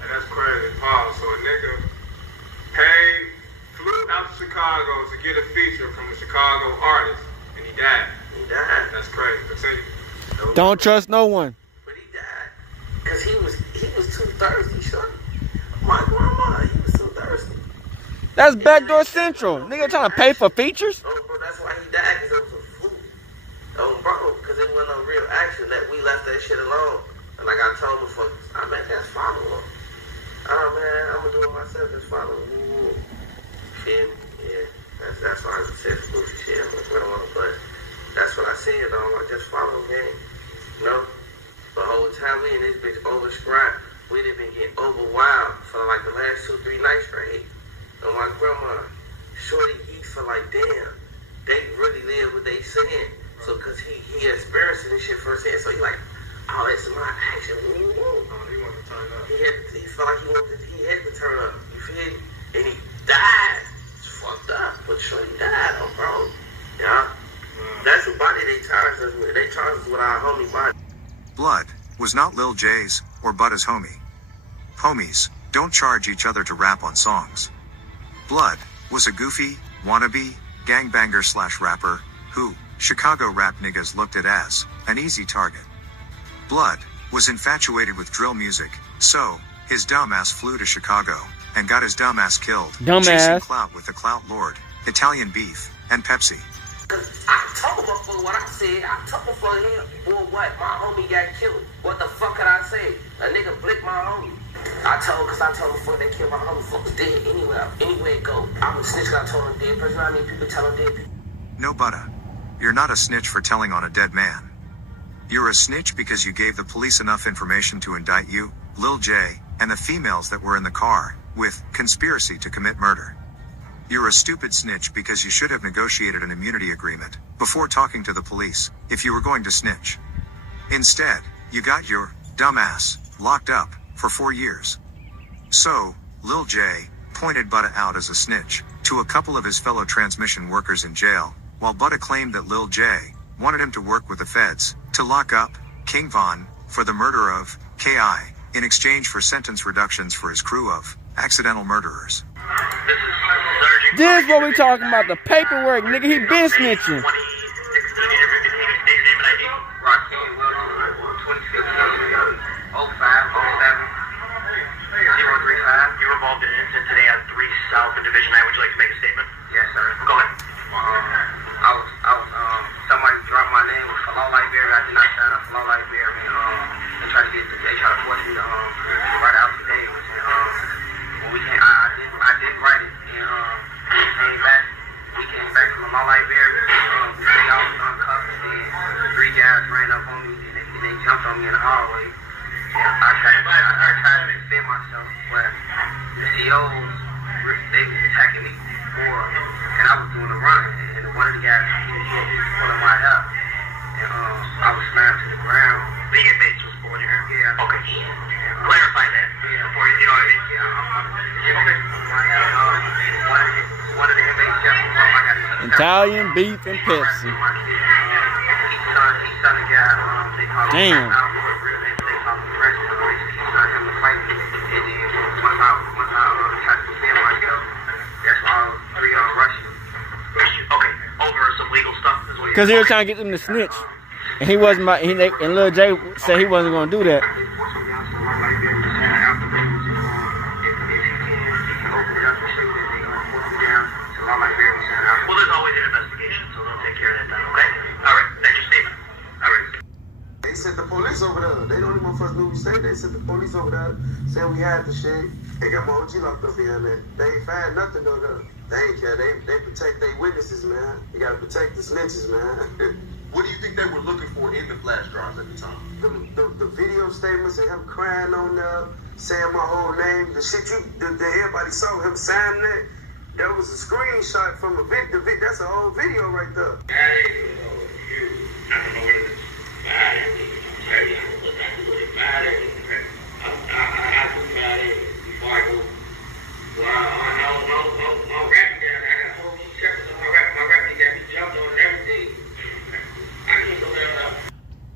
And that's crazy, Paul. So a nigga flew out to Chicago to get a feature from the Chicago artist, and he died. He died. That's crazy. Continue. Don't trust no one. But he died because he was too thirsty, son. My grandma, he was too thirsty. That's backdoor central. Nigga trying to pay for features? Oh, bro, that's why he died, because it was a fluke. Oh, bro, because it wasn't no real action that we left that shit alone. And like I told motherfuckers, I mean, that's follow him. Oh, man, I'm going to do it myself. Just follow him. Feel me? Yeah. That's why I said goofy shit. But that's what I said, though. I just follow him, gang. You know? The whole time we in this bitch overscribed. We done been getting over wild. last 2-3 nights straight. And my grandma, shorty, he feel like, damn, they really live what they saying. So, cause he experienced this shit firsthand. So he like, oh, that's my action. He wanted to turn up. He felt like he had to turn up. You feel me? And he died. It's fucked up. But shorty died, oh, bro. Yeah. That's the body they charged us with. They charged us with our homie body. Blood was not Lil J's or Butta's homie. Homies don't charge each other to rap on songs. Blood was a goofy, wannabe, gangbanger/rapper who Chicago rap niggas looked at as an easy target. Blood was infatuated with drill music, so his dumbass flew to Chicago and got his dumbass killed, chasing clout with the clout lord, Italian beef, and Pepsi. Cause I told him for what I said. I told him for him. Boy, what? My homie got killed. What the fuck could I say? A nigga blicked my homie. I told him before they killed my homie. Fuck was dead anywhere it go. I'm a snitch. I told him dead person. I need people telling dead people. No, Butta. You're not a snitch for telling on a dead man. You're a snitch because you gave the police enough information to indict you, Lil J, and the females that were in the car with conspiracy to commit murder. You're a stupid snitch because you should have negotiated an immunity agreement before talking to the police if you were going to snitch. Instead, you got your dumb ass locked up for 4 years. So, Lil J pointed Butta out as a snitch to a couple of his fellow transmission workers in jail, while Butta claimed that Lil J wanted him to work with the feds to lock up King Von for the murder of K.I. in exchange for sentence reductions for his crew of accidental murderers. This is what we talking about, the paperwork, nigga. He been snitching. You were involved in an incident today at 3 South and Division 9. Would you like to make a statement? Yes, sir. Go ahead. Somebody dropped my name with Fallout Library. I did not sign up for Fallout Library. They tried to force me to write out today. When we came, I did write it, and we came back from the law library. We all was uncuffed, and 3 guys ran up on me, and they jumped on me in the hallway. And I tried to defend myself, but the COs, they was attacking me more, and I was doing a run, and one of the guys, he was pulling my hair, and I was slammed to the ground. The inmates was pulling your hair? Yeah. Okay. Clarify that before you know what I mean? One of the inmates just I got Italian beef and Pepsi. Damn. Okay, over some legal stuff is what you're Because he was trying to get them to snitch. And he wasn't about, and Lil J said he wasn't going to do that. Well, there's always an investigation, so they'll take care of that then, okay? Alright, that's your statement. Alright. They sent the police over there. They don't even first knew we said. They sent the police over there, saying we had the shit. They got my OG locked up behind that. They ain't find nothing though. They ain't care. They protect their witnesses, man. You gotta protect the snitches, man. What do you think they were looking for in the flash drives at the time? The video statements and him crying on there, saying my whole name. The shit that everybody saw him signing that. That was a screenshot from a video. That's a whole video right there. I don't know what it is. I do matter before I go. Well, I'm rapping down. I got a whole new chapter on my rapping got me jumped on and everything. I can't go down.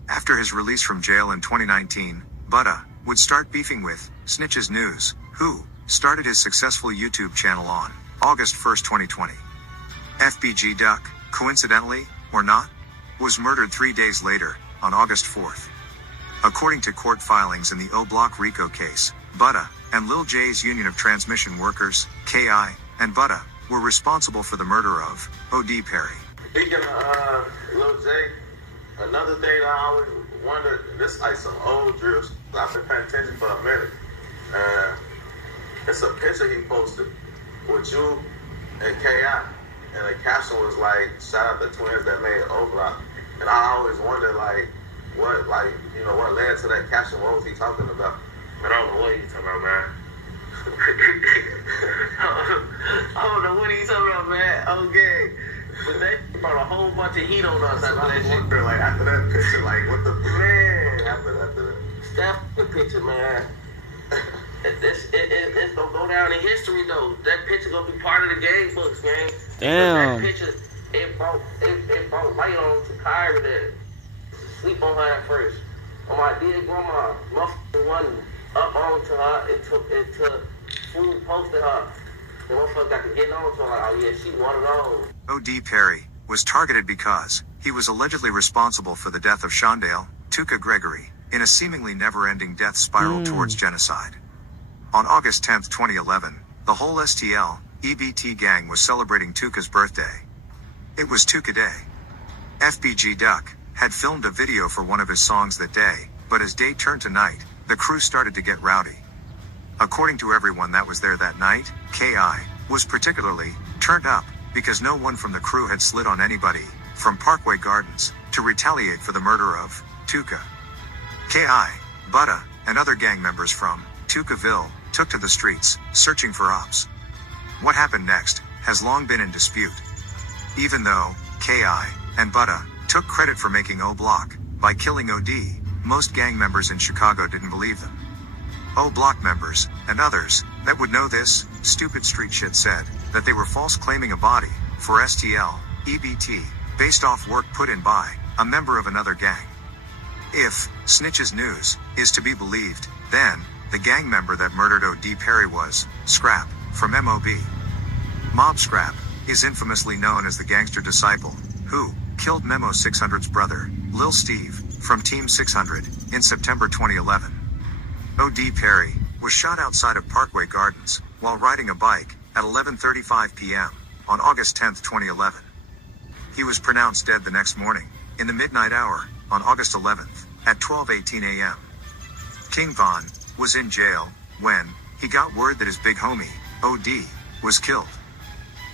After his release from jail in 2019, Butta would start beefing with Snitchesnews, who started his successful YouTube channel on August 1st, 2020. FBG Ducc, coincidentally, or not, was murdered 3 days later, on August 4th. According to court filings in the O Block RICO case, Butta and Lil J's Union of Transmission Workers, KI, and Butta were responsible for the murder of O.D. Perry. Speaking of Lil J, another thing that I always wondered, this is like some old drills. I've been paying attention for a minute. It's a picture he posted with you and K.I. And the caption was like, shout out the twins that made O Block. And I always wondered what led to that caption. What was he talking about? Man, I don't know what he's talking about, man. I don't know what he's talking about, man. Okay. But they brought a whole bunch of heat on us after that shit. Like, after that picture, like, what the... Man. After that. Steph, the picture, man. It's gonna go down in history, though. That picture gonna be part of the game books, man. Damn. That picture, it brought light on to Kyra that sleep on her at first. On my dear grandma, motherfucker wasn't up onto her until food posted her. The motherfucker got to get on to her like, oh yeah, she one of those. O.D. Perry was targeted because he was allegedly responsible for the death of Shondale Tuca Gregory in a seemingly never-ending death spiral towards genocide. On August 10, 2011, the whole STL EBT gang was celebrating Tuca's birthday. It was Tuca Day. FBG Ducc had filmed a video for one of his songs that day, but as day turned to night, the crew started to get rowdy. According to everyone that was there that night, K.I. was particularly turned up because no one from the crew had slid on anybody from Parkway Gardens to retaliate for the murder of Tuca. K.I., Butta, and other gang members from Tucaville took to the streets, searching for ops. What happened next has long been in dispute. Even though K.I. and Butta took credit for making O Block by killing O.D., most gang members in Chicago didn't believe them. O Block members, and others that would know this stupid street shit said that they were false claiming a body for STL EBT based off work put in by a member of another gang. If Snitchesnews is to be believed, then the gang member that murdered O.D. Perry was Scrap from MOB. Mob Scrap is infamously known as the gangster disciple who killed Memo 600's brother, Lil Steve, from Team 600 in September 2011. O.D. Perry was shot outside of Parkway Gardens while riding a bike at 11:35 p.m. on August 10, 2011. He was pronounced dead the next morning, in the midnight hour, on August 11th, at 12:18 a.m. King Von was in jail when he got word that his big homie, O.D., was killed.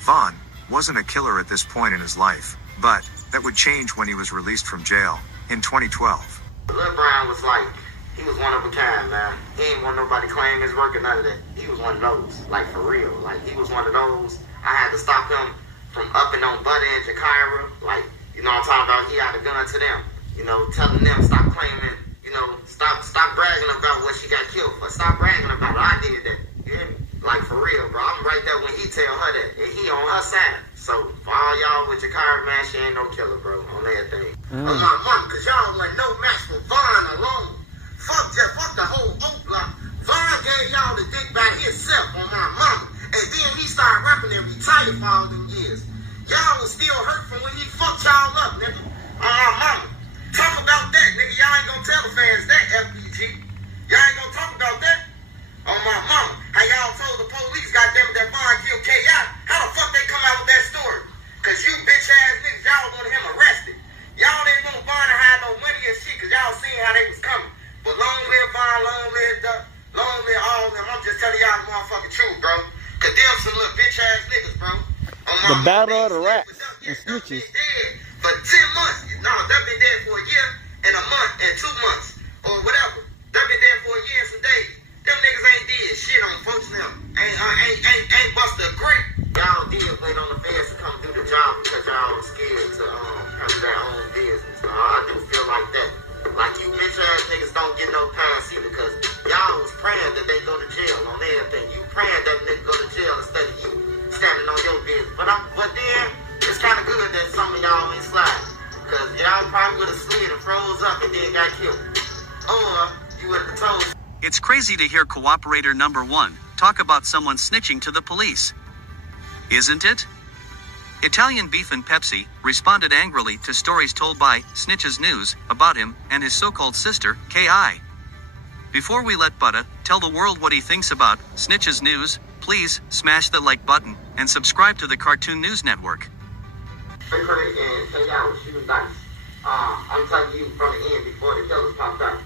Von wasn't a killer at this point in his life, but that would change when he was released from jail in 2012. Lil Brown was like, he was one of a kind, man. He ain't want nobody claim his work or none of that. He was one of those, like for real. Like he was one of those. I had to stop him from upping on Butta and Jakira. Like, you know what I'm talking about? He had a gun to them. You know, telling them stop claiming, you know, stop bragging about what she got killed for. Stop bragging about it. I did that. Yeah. Like for real, bro. I'm right there when he tell her that. And he on her side. So for all y'all with Jakira, man, she ain't no killer, bro. On everything. On my mama, cause y'all wasn't no match for Von alone. Fuck the whole O Block. Von gave y'all the dick by himself on my mama. And then he started rapping and retired for all them years. Y'all was still hurt from when he fucked y'all up, nigga. On my mama. Talk about that, nigga. Y'all ain't gonna tell the fans that, FBG. Y'all ain't gonna talk about that. On my mama. How y'all told the police, goddamn it, that Von killed K.I. How the fuck they come out with that story? Cause you bitch ass niggas, y'all wanted him arrested. Y'all didn't want Von to hide no money and shit, cause y'all seen how they was coming. But long live Von, long live Ducc, long live all of them. I'm just telling y'all the motherfucking truth, bro. Cause them some little bitch ass niggas, bro. The battle of the rats and snitches. For 10 months. No, Ducc been dead for a year and a month and 2 months or whatever. Ducc been dead for a year and some days. Them niggas ain't did shit on folks now. Ain't busted a grape. Y'all did wait on the feds to come do the job because y'all was scared to handle their own business. So I do feel like that. Like you bitch ass niggas don't get no pass either because y'all was praying that they go to jail on everything. You praying that nigga go to jail instead of you standing on your business. But then it's kind of good that some of y'all ain't sliding. Because y'all probably would have slid and froze up and then got killed. Or you would have told. It's crazy to hear cooperator number 1 talk about someone snitching to the police. Isn't it? Italian Beef and Pepsi responded angrily to stories told by Snitchesnews about him and his so-called sister, K.I. Before we let Butta tell the world what he thinks about Snitchesnews, please smash the like button and subscribe to the Cartoon News Network. And K.I. was shooting dice. I'm telling you from the end before the killers popped out.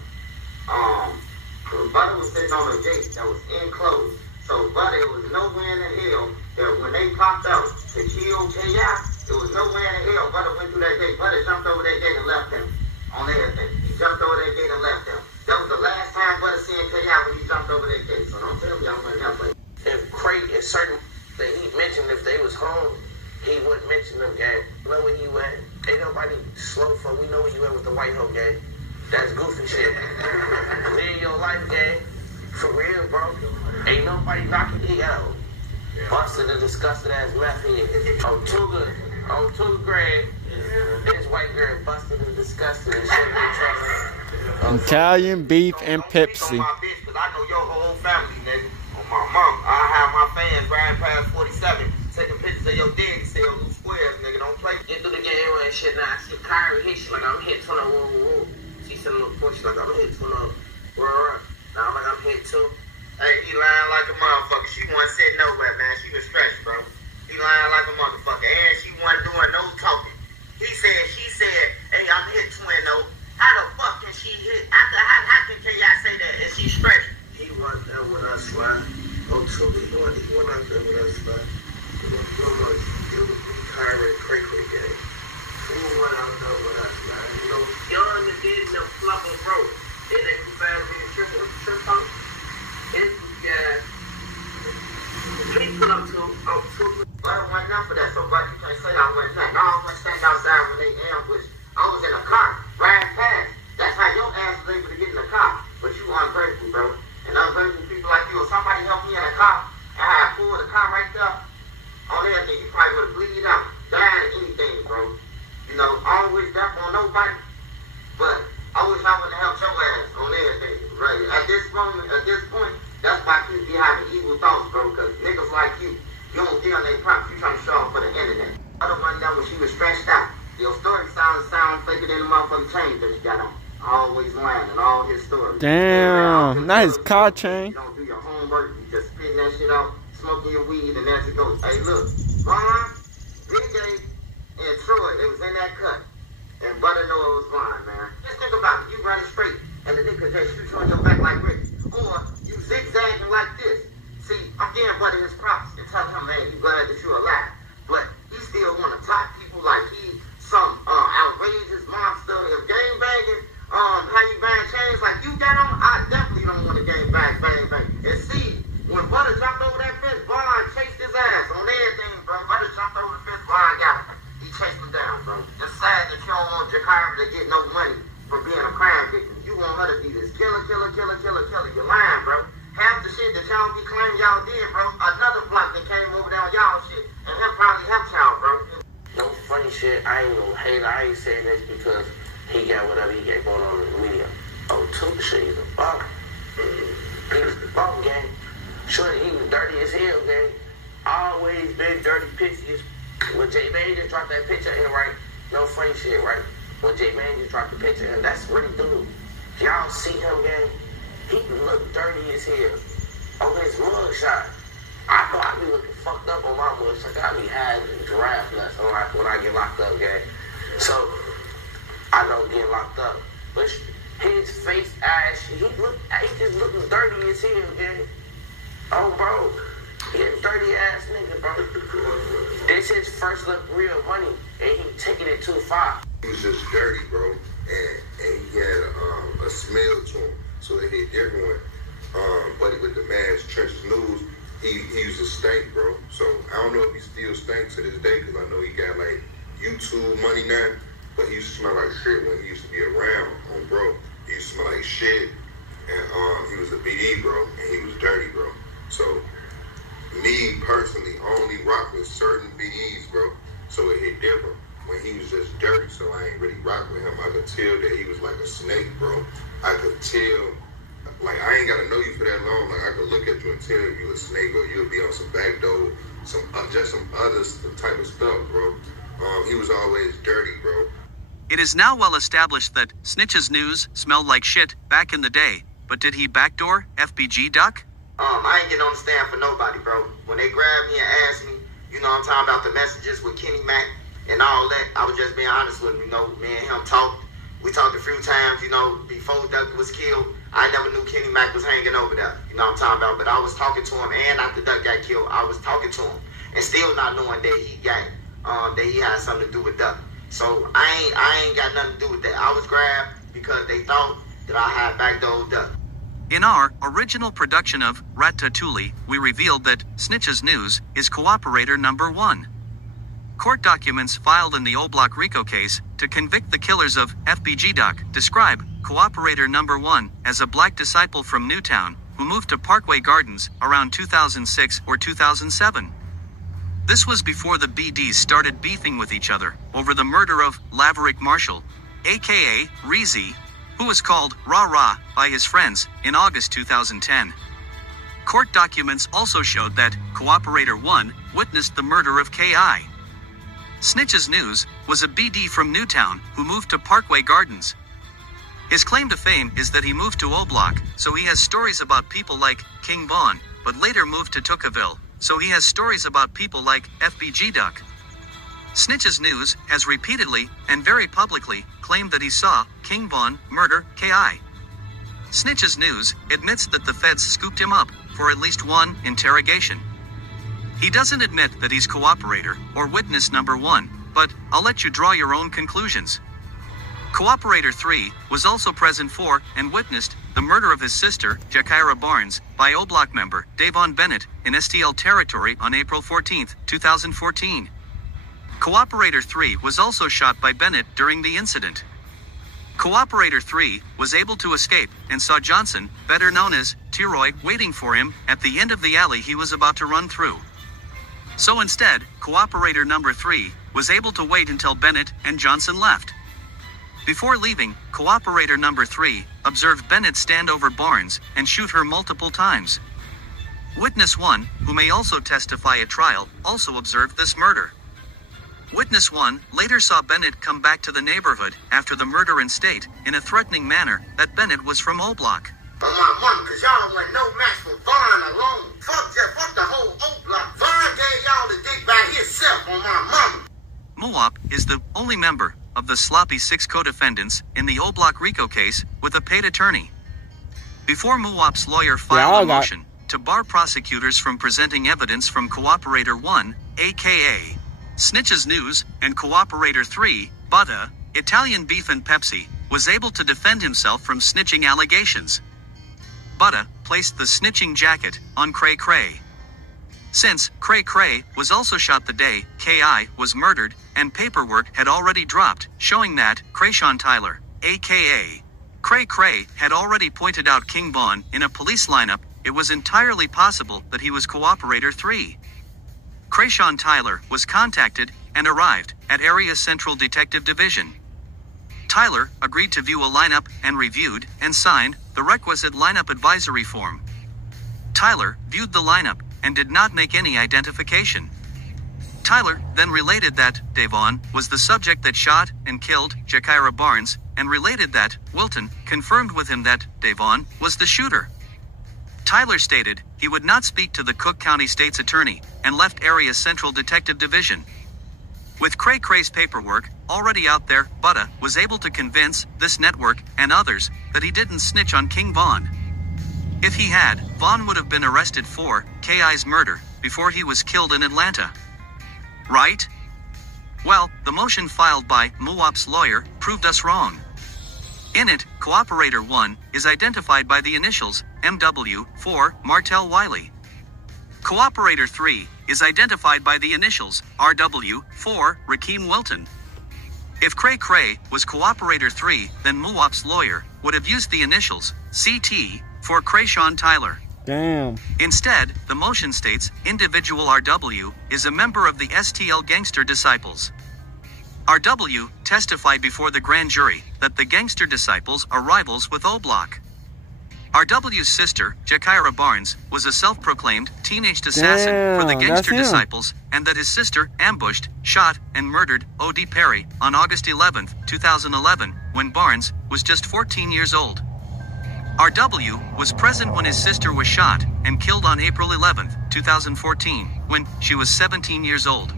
Butta was sitting on a gate that was enclosed. So Butta, it was nowhere in the hell that when they popped out to kill K.I., it was nowhere in the hell Butta went through that gate. Butta jumped over that gate and left him on everything. He jumped over that gate and left him. That was the last time Butta seen K.I. when he jumped over that gate. So don't tell me y'all went that way. it's certain that he mentioned if they was home, he wouldn't mention them, gang. You know where you at? Ain't nobody slow for. We know where you at with the white hoe, gang. That's goofy shit. Live your life, gang. For real, bro. Ain't nobody knocking you out. Busted and disgusted ass meth head. On Tuga grade, this white girl busted and disgusted and shit. Italian beef and Pepsi. On my bitch, cause I know your whole family, nigga. On my mom, I have my fans riding past 47, taking pictures of your daddy sell new squares, nigga. Don't play. Get through the game and shit. Now I see Kyrie hit shit like I'm hit 20. She sent a little push like I'm hit 20. Now I'm like I'm hit too. Hey, he lying like a motherfucker. She wasn't sitting nowhere, man. She was stretched, bro. He lying like a motherfucker. And she wasn't doing no talking. She said, hey, I'm hit twin though. How the fuck can she hit? How can y'all say that? And she stretched. He wasn't there with us, man. Oh, truly, he wasn't out there with us, man. You Kyrie cray game. He wasn't out there with us, man. You know, young and did them flubber bro. And they too fast in the trip out. It's guys. He put up two. But I wasn't up for that, so brother, you can't say I wasn't that. No, I wasn't standing outside when they ambushed. I was in a car, riding past. That's how your ass was able to get in the car. But you ungrateful, bro. And ungrateful people like you, if somebody helped me in a car, and I had pulled the car right there, on everything, you probably would have bleeded out, died or anything, bro. You know, I don't wish death on nobody, but I wish I would have helped your ass on everything, right? At this point, that's why people be having evil thoughts, bro, because niggas like you don't get on their props, you trying to show off for the internet. I don't want to know when she was stretched out. Your story sound faker than the motherfucking chain that you got on. Always lying in all his stories. Damn, nice car chain. You don't do your homework, you just spitting that shit out, smoking your weed, and as it goes. Hey, look, Vaughn, Big and Troy, they was in that cut. And Butta know it was blind, man. Just think about it. You running straight, and the nigga just shoot you on your back like Rick. Or you zigzagging like this. See, I'm giving Butta his props and telling him, man, you glad that you're alive. But he still want to talk people like he some outrageous monster of game banging. How you bang chains like you got on? I definitely don't want to game bang. And see, when Butta jumped over that fence, Vaughn chased his ass on everything, bro. Butta jumped over the fence, Vaughn got him. He chased him down, bro. It's sad that you don't want Jakara to get no money from being a crime victim. You want her to be this killer. You're lying, bro. Half the shit that y'all be claiming y'all did, bro, another block that came over there on y'all shit, and him probably helped y'all, bro. No funny shit. I ain't gonna hate. I ain't saying this because he got whatever he got going on in the media. Oh, Tucc shit, he's a bum. He was the bum, gang. Sure, he was dirty as hell, gang. Always been dirty pictures. When J Mane just dropped that picture in, right? No funny shit, right? When J Mane just dropped the picture in, that's really dude. Y'all see him, gang? He look dirty as hell on his mugshot. I know I be looking fucked up on my mugshot. I be having giraffe nuts when I get locked up, gang. So I don't get locked up. But his face, ass, he just looking dirty as hell, gang. Oh, bro. He a dirty ass nigga, bro. This his first look real money, and he taking it too far. He was just dirty, bro, and he had a smell to him, so it hit everyone. But with the mask, Trenchnews, he used to stink, bro. So I don't know if he still stinks to this day, because I know he got like YouTube money now, but he used to smell like shit when he used to be around on bro. He used to smell like shit, and he was a BD, bro, and he was dirty, bro. So me personally only rock with certain BDs, bro, so it hit different. When he was just dirty, so I ain't really rock with him. I could tell that he was like a snake, bro. I could tell, like, I ain't gotta know you for that long. Like, I could look at you and tell you a snake, or you'll be on some backdoor, just some other type of stuff, bro. He was always dirty, bro. It is now well established that Snitchesnews smelled like shit back in the day, but did he backdoor FBG Ducc? I ain't getting on the stand for nobody, bro. When they grabbed me and asked me, you know, I'm talking about the messages with Kenny Mac and all that, I was just being honest with him. You know, me and him talked. We talked a few times, you know, before Ducc was killed. I never knew Kenny Mac was hanging over there. You know what I'm talking about? But I was talking to him, and after Ducc got killed, I was talking to him, and still not knowing that he got, that he had something to do with Ducc. So I ain't got nothing to do with that. I was grabbed because they thought that I had backdoored Ducc. In our original production of Ratatouille, we revealed that Snitchesnews is cooperator number 1. Court documents filed in the O-Block RICO case to convict the killers of FBG Ducc describe cooperator number 1 as a black disciple from Newtown who moved to Parkway Gardens around 2006 or 2007. This was before the BDs started beefing with each other over the murder of Laverick Marshall, aka Reezy, who was called Rah Rah by his friends in August 2010. Court documents also showed that cooperator 1 witnessed the murder of K.I. Snitchesnews was a BD from Newtown who moved to Parkway Gardens. His claim to fame is that he moved to O-Block, so he has stories about people like King Von, but later moved to Tuckaville, so he has stories about people like FBG Ducc. Snitchesnews has repeatedly, and very publicly, claimed that he saw King Von murder K.I. Snitchesnews admits that the feds scooped him up for at least one interrogation. He doesn't admit that he's cooperator or witness number 1, but I'll let you draw your own conclusions. Cooperator 3 was also present for and witnessed the murder of his sister, Jakira Barnes, by O-Block member Davon Bennett in STL territory on April 14, 2014. Cooperator 3 was also shot by Bennett during the incident. Cooperator 3 was able to escape and saw Johnson, better known as T-Roy, waiting for him at the end of the alley he was about to run through. So instead, cooperator number 3 was able to wait until Bennett and Johnson left. Before leaving, cooperator number 3 observed Bennett stand over Barnes and shoot her multiple times. Witness 1, who may also testify at trial, also observed this murder. Witness 1 later saw Bennett come back to the neighborhood after the murder and state, in a threatening manner, that Bennett was from O-Block. On my mama, cause y'all went no match for Vaughn alone. Fuck the whole O-Block. Vaughn gave y'all the dick by himself on my mama. Muwap is the only member of the sloppy 6 co-defendants in the O-Block RICO case with a paid attorney. Before Muwap's lawyer filed a motion to bar prosecutors from presenting evidence from cooperator 1, aka Snitchesnews, and cooperator 3, Butta, Italian Beef and Pepsi, was able to defend himself from snitching allegations. Butta placed the snitching jacket on Cray Cray. Since Cray Cray was also shot the day K.I. was murdered, and paperwork had already dropped, showing that Krayshawn Tyler, aka Cray Cray, had already pointed out King Von in a police lineup, it was entirely possible that he was cooperator 3. Krayshawn Tyler was contacted and arrived at Area Central Detective Division. Tyler agreed to view a lineup and reviewed and signed the requisite lineup advisory form. Tyler viewed the lineup and did not make any identification. Tyler then related that Davon was the subject that shot and killed Jakira Barnes, and related that Wilton confirmed with him that Davon was the shooter. Tyler stated he would not speak to the Cook County State's attorney and left Area Central Detective Division. With Cray Cray's paperwork already out there, Butta was able to convince this network and others that he didn't snitch on King Von. If he had, Von would have been arrested for K.I.'s murder before he was killed in Atlanta. Right? Well, the motion filed by Muwap's lawyer proved us wrong. In it, cooperator 1 is identified by the initials MW for Martell Wiley. Cooperator 3 is identified by the initials RW for Rakeem Wilton. If Cray Cray was cooperator 3, then Muwap's lawyer would have used the initials CT for Krayshawn Tyler. Damn. Instead, the motion states individual RW is a member of the STL Gangster Disciples. RW testified before the grand jury that the Gangster Disciples are rivals with O-Block. RW's sister, Jakira Barnes, was a self-proclaimed teenage assassin for the Gangster Disciples, and that his sister ambushed, shot, and murdered O.D. Perry on August 11, 2011, when Barnes was just 14 years old. RW was present when his sister was shot and killed on April 11, 2014, when she was 17 years old.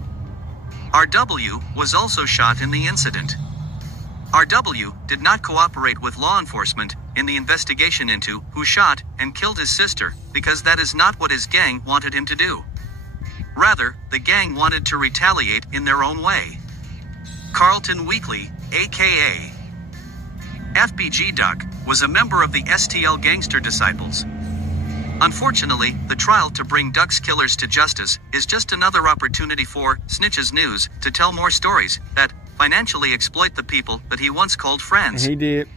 RW was also shot in the incident. RW did not cooperate with law enforcement in the investigation into who shot and killed his sister, because that is not what his gang wanted him to do. Rather, the gang wanted to retaliate in their own way. Carlton Weekly, aka FBG Ducc, was a member of the STL Gangster Disciples. Unfortunately, the trial to bring Ducc's killers to justice is just another opportunity for Snitchesnews to tell more stories that financially exploit the people that he once called friends. And he did.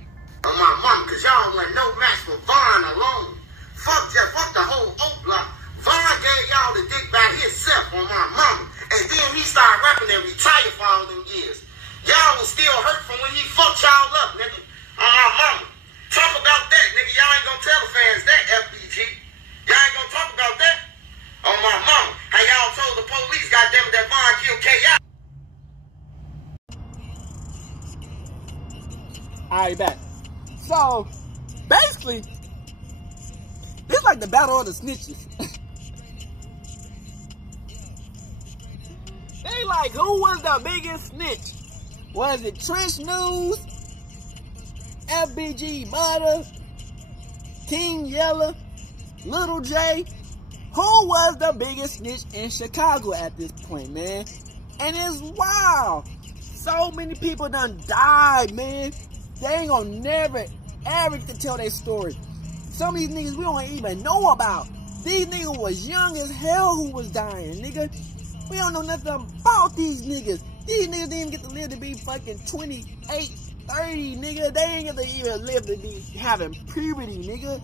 On my mama, cause y'all went no match for Vaughn alone. Fuck the whole Oak Block. Vaughn gave y'all the dick by himself on my mama. And then he started rapping and retired for all them years. Y'all was still hurt from when he fucked y'all up, nigga. On my mama. Talk about that, nigga. Y'all ain't gonna tell the fans that, FBG. Y'all ain't gonna talk about that. On my mama. How y'all told the police, goddammit, that Vaughn killed K.I. Alright, back. So, basically, this is like the battle of the snitches. They like, who was the biggest snitch? Was it Trenchnews, FBG Butta, King Yella, Little J? Who was the biggest snitch in Chicago at this point, man? And it's wild. So many people done died, man. They ain't gonna never, ever get to tell their story. Some of these niggas we don't even know about. These niggas was young as hell who was dying, nigga. We don't know nothing about these niggas. These niggas didn't even get to live to be fucking 28, 30, nigga. They ain't get to even live to be having puberty, nigga.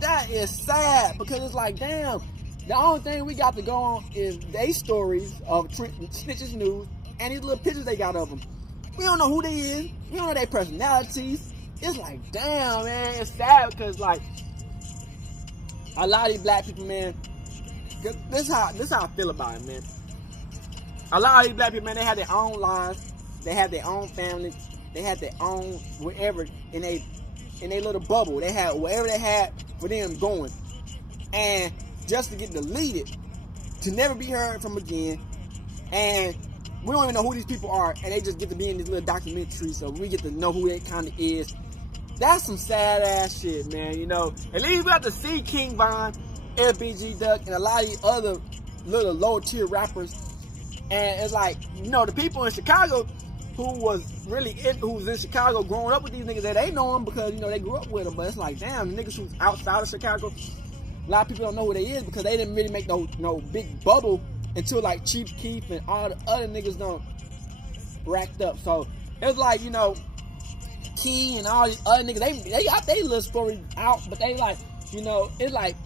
That is sad because it's like, damn, the only thing we got to go on is they stories of Snitchesnews and these little pictures they got of them. We don't know who they is. We don't know their personalities. It's like, damn, man. It's sad because, like, a lot of these black people, man, this how I feel about it, man. A lot of these black people, man, they have their own lives. They have their own families. They have their own whatever in their little bubble. They had whatever they had for them going. And just to get deleted, to never be heard from again, and we don't even know who these people are, and they just get to be in this little documentary, so we get to know who they kind of is. That's some sad ass shit, man, you know. At least we have to see King Von, FBG Ducc, and a lot of these other little low tier rappers. And it's like, you know, the people in Chicago who was in Chicago growing up with these niggas, that they know them because, you know, they grew up with them. But it's like, damn, the niggas who's outside of Chicago, a lot of people don't know who they is because they didn't really make no big bubble until like Chief Keef and all the other niggas done racked up. So it's like, you know, T and all these other niggas, they got their little story out, but they like, you know, it's like,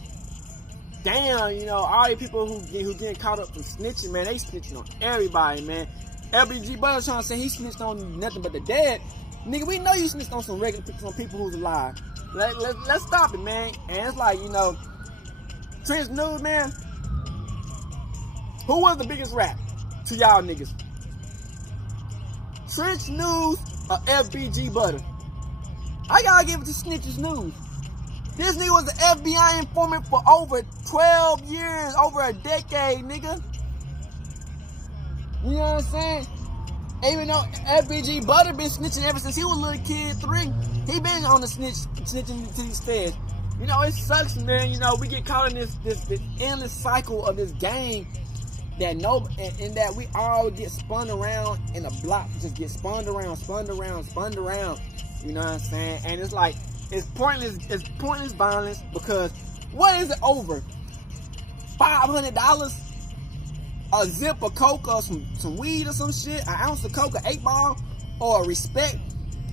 damn, you know, all these people who getting caught up for snitching, man, they snitching on everybody, man. LBG Butta trying to say he snitched on nothing but the dead. Nigga, we know you snitched on some regular people, some people who's alive. Let's stop it, man. And it's like, you know, Trenchnews, man. Who was the biggest rap to y'all niggas? Trenchnews or FBG Butta? I gotta give it to Snitchesnews. This nigga was the FBI informant for over 12 years, over a decade, nigga. You know what I'm saying? Even though FBG Butta been snitching ever since he was a little kid, 3, he been on the snitching to these feds. You know, it sucks, man. You know, we get caught in this endless cycle of this game that and that we all get spun around in a block, just get spun around. You know what I'm saying? And it's like, it's pointless violence because what is it over? $500? A zip of coke or some weed or some shit, an ounce of coke, an 8-ball, or respect,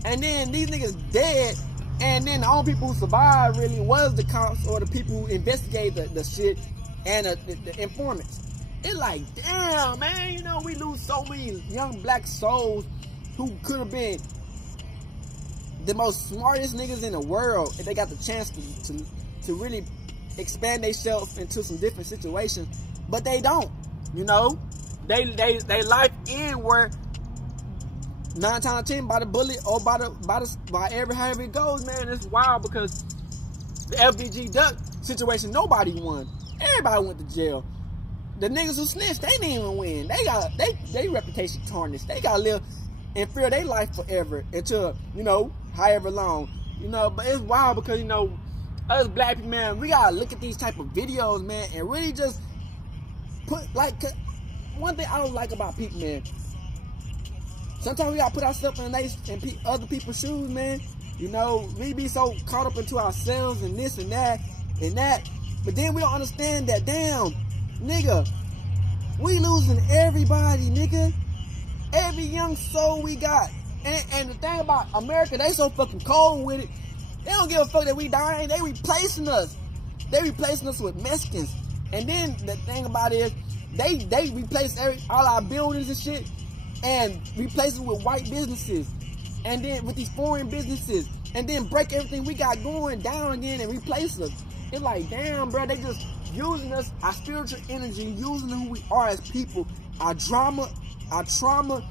and then these niggas dead, and then the only people who survived really was the cops or the people who investigated the shit and the informants. It's like, damn, man, you know, we lose so many young black souls who could have been the most smartest niggas in the world if they got the chance to really expand themselves into some different situations, but they don't. You know, they life end where 9 times out of 10 by the bullet or by however it goes, man. It's wild because the FBG Ducc situation, nobody won. Everybody went to jail. The niggas who snitched, they didn't even win. They got they reputation tarnished. They gotta live and fear their life forever until, you know, however long. You know, but it's wild because, you know, us black people, man, we gotta look at these type of videos, man, and really just put, like, one thing I don't like about people, man, sometimes we gotta put ourselves in other people's shoes, man, You know, we be so caught up into ourselves and this and that and that. But then we don't understand that, damn, nigga, we losing everybody, nigga. Every young soul we got. And the thing about America, they so fucking cold with it. They don't give a fuck that we dying. They replacing us. They replacing us with Mexicans. And then the thing about it is, they replace all our buildings and shit and replace it with white businesses. And then with these foreign businesses. And then break everything we got going down again and replace us. It's like, damn, bro, they just using us, our spiritual energy, using who we are as people, our drama, our trauma,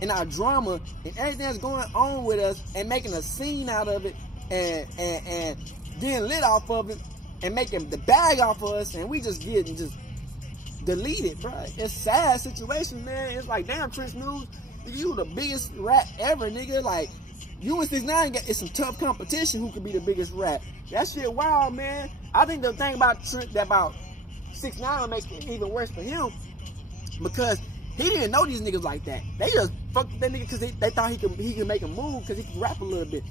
and our drama, and everything that's going on with us, and making a scene out of it, and getting lit off of it, and making the bag off of us, and we just getting just deleted, bro. It's a sad situation, man. It's like, damn, Trenchnews, you the biggest rat ever, nigga. Like, you and 6ix9ine, it's some tough competition who could be the biggest rat. That shit wild, man. I think the thing about 6ix9ine will make it even worse for him, because he didn't know these niggas like that. They just fucked with that nigga because they thought he could make a move because he could rap a little bit.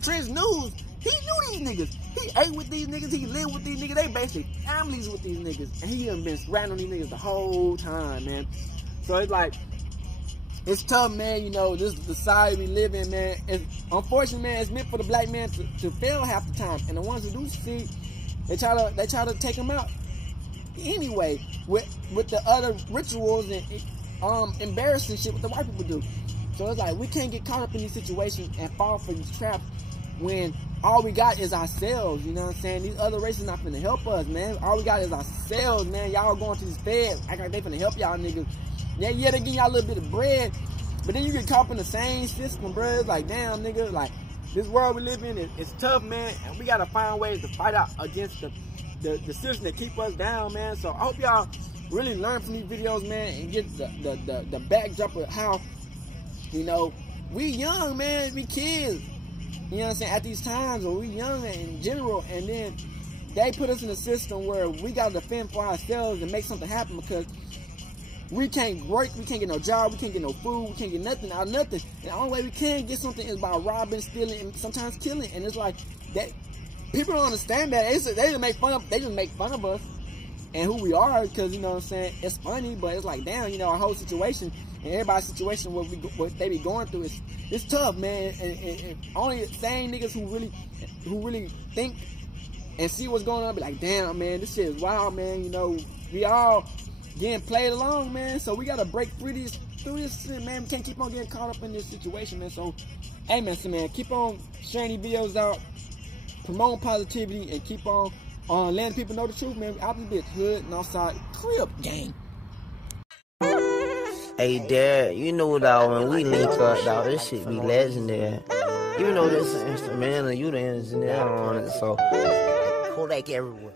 Trenchnews, he knew these niggas. He ate with these niggas. He lived with these niggas. They basically families with these niggas. And he done been ratting on these niggas the whole time, man. So it's like, it's tough, man. You know, this is the society we live in, man. It's unfortunate, man. It's meant for the black man to fail half the time. And the ones who do succeed, they try to take them out anyway with the other rituals and embarrassing shit what the white people do. So it's like, we can't get caught up in these situations and fall for these traps when all we got is ourselves. You know what I'm saying? These other races not finna help us, man. All we got is ourselves, man. Y'all going to these feds act like they finna help y'all niggas. Yeah, they give y'all a little bit of bread, but then you get caught up in the same system, bro. It's like, damn, nigga, like, this world we live in, it's tough, man, and we gotta find ways to fight out against the system that keep us down, man. So I hope y'all really learn from these videos, man, and get the backdrop of how, you know, we young, man, we kids, you know what I'm saying, at these times, or we young in general, and then they put us in a system where we gotta defend for ourselves and make something happen, because we can't work, we can't get no job, we can't get no food, we can't get nothing out of nothing. And the only way we can get something is by robbing, stealing, and sometimes killing. And it's like that. People don't understand that. They just make fun of us and who we are, because, you know what I'm saying, it's funny, but it's like, damn, you know, our whole situation and everybody's situation, what they be going through, it's tough, man. And only sane niggas who really think and see what's going on be like, damn, man, this shit is wild, man. You know, we all getting played along, man. So we gotta break through this shit, man. We can't keep on getting caught up in this situation, man. So, hey, man, keep on sharing these videos out, promoting positivity, and keep on letting people know the truth, man. We out this bitch, hood and outside, crib gang. Hey, Dad, you know, dog, when we link up, dog, this shit be legendary. Even though this is instrumental, you the engineer on it, so Kodak everywhere.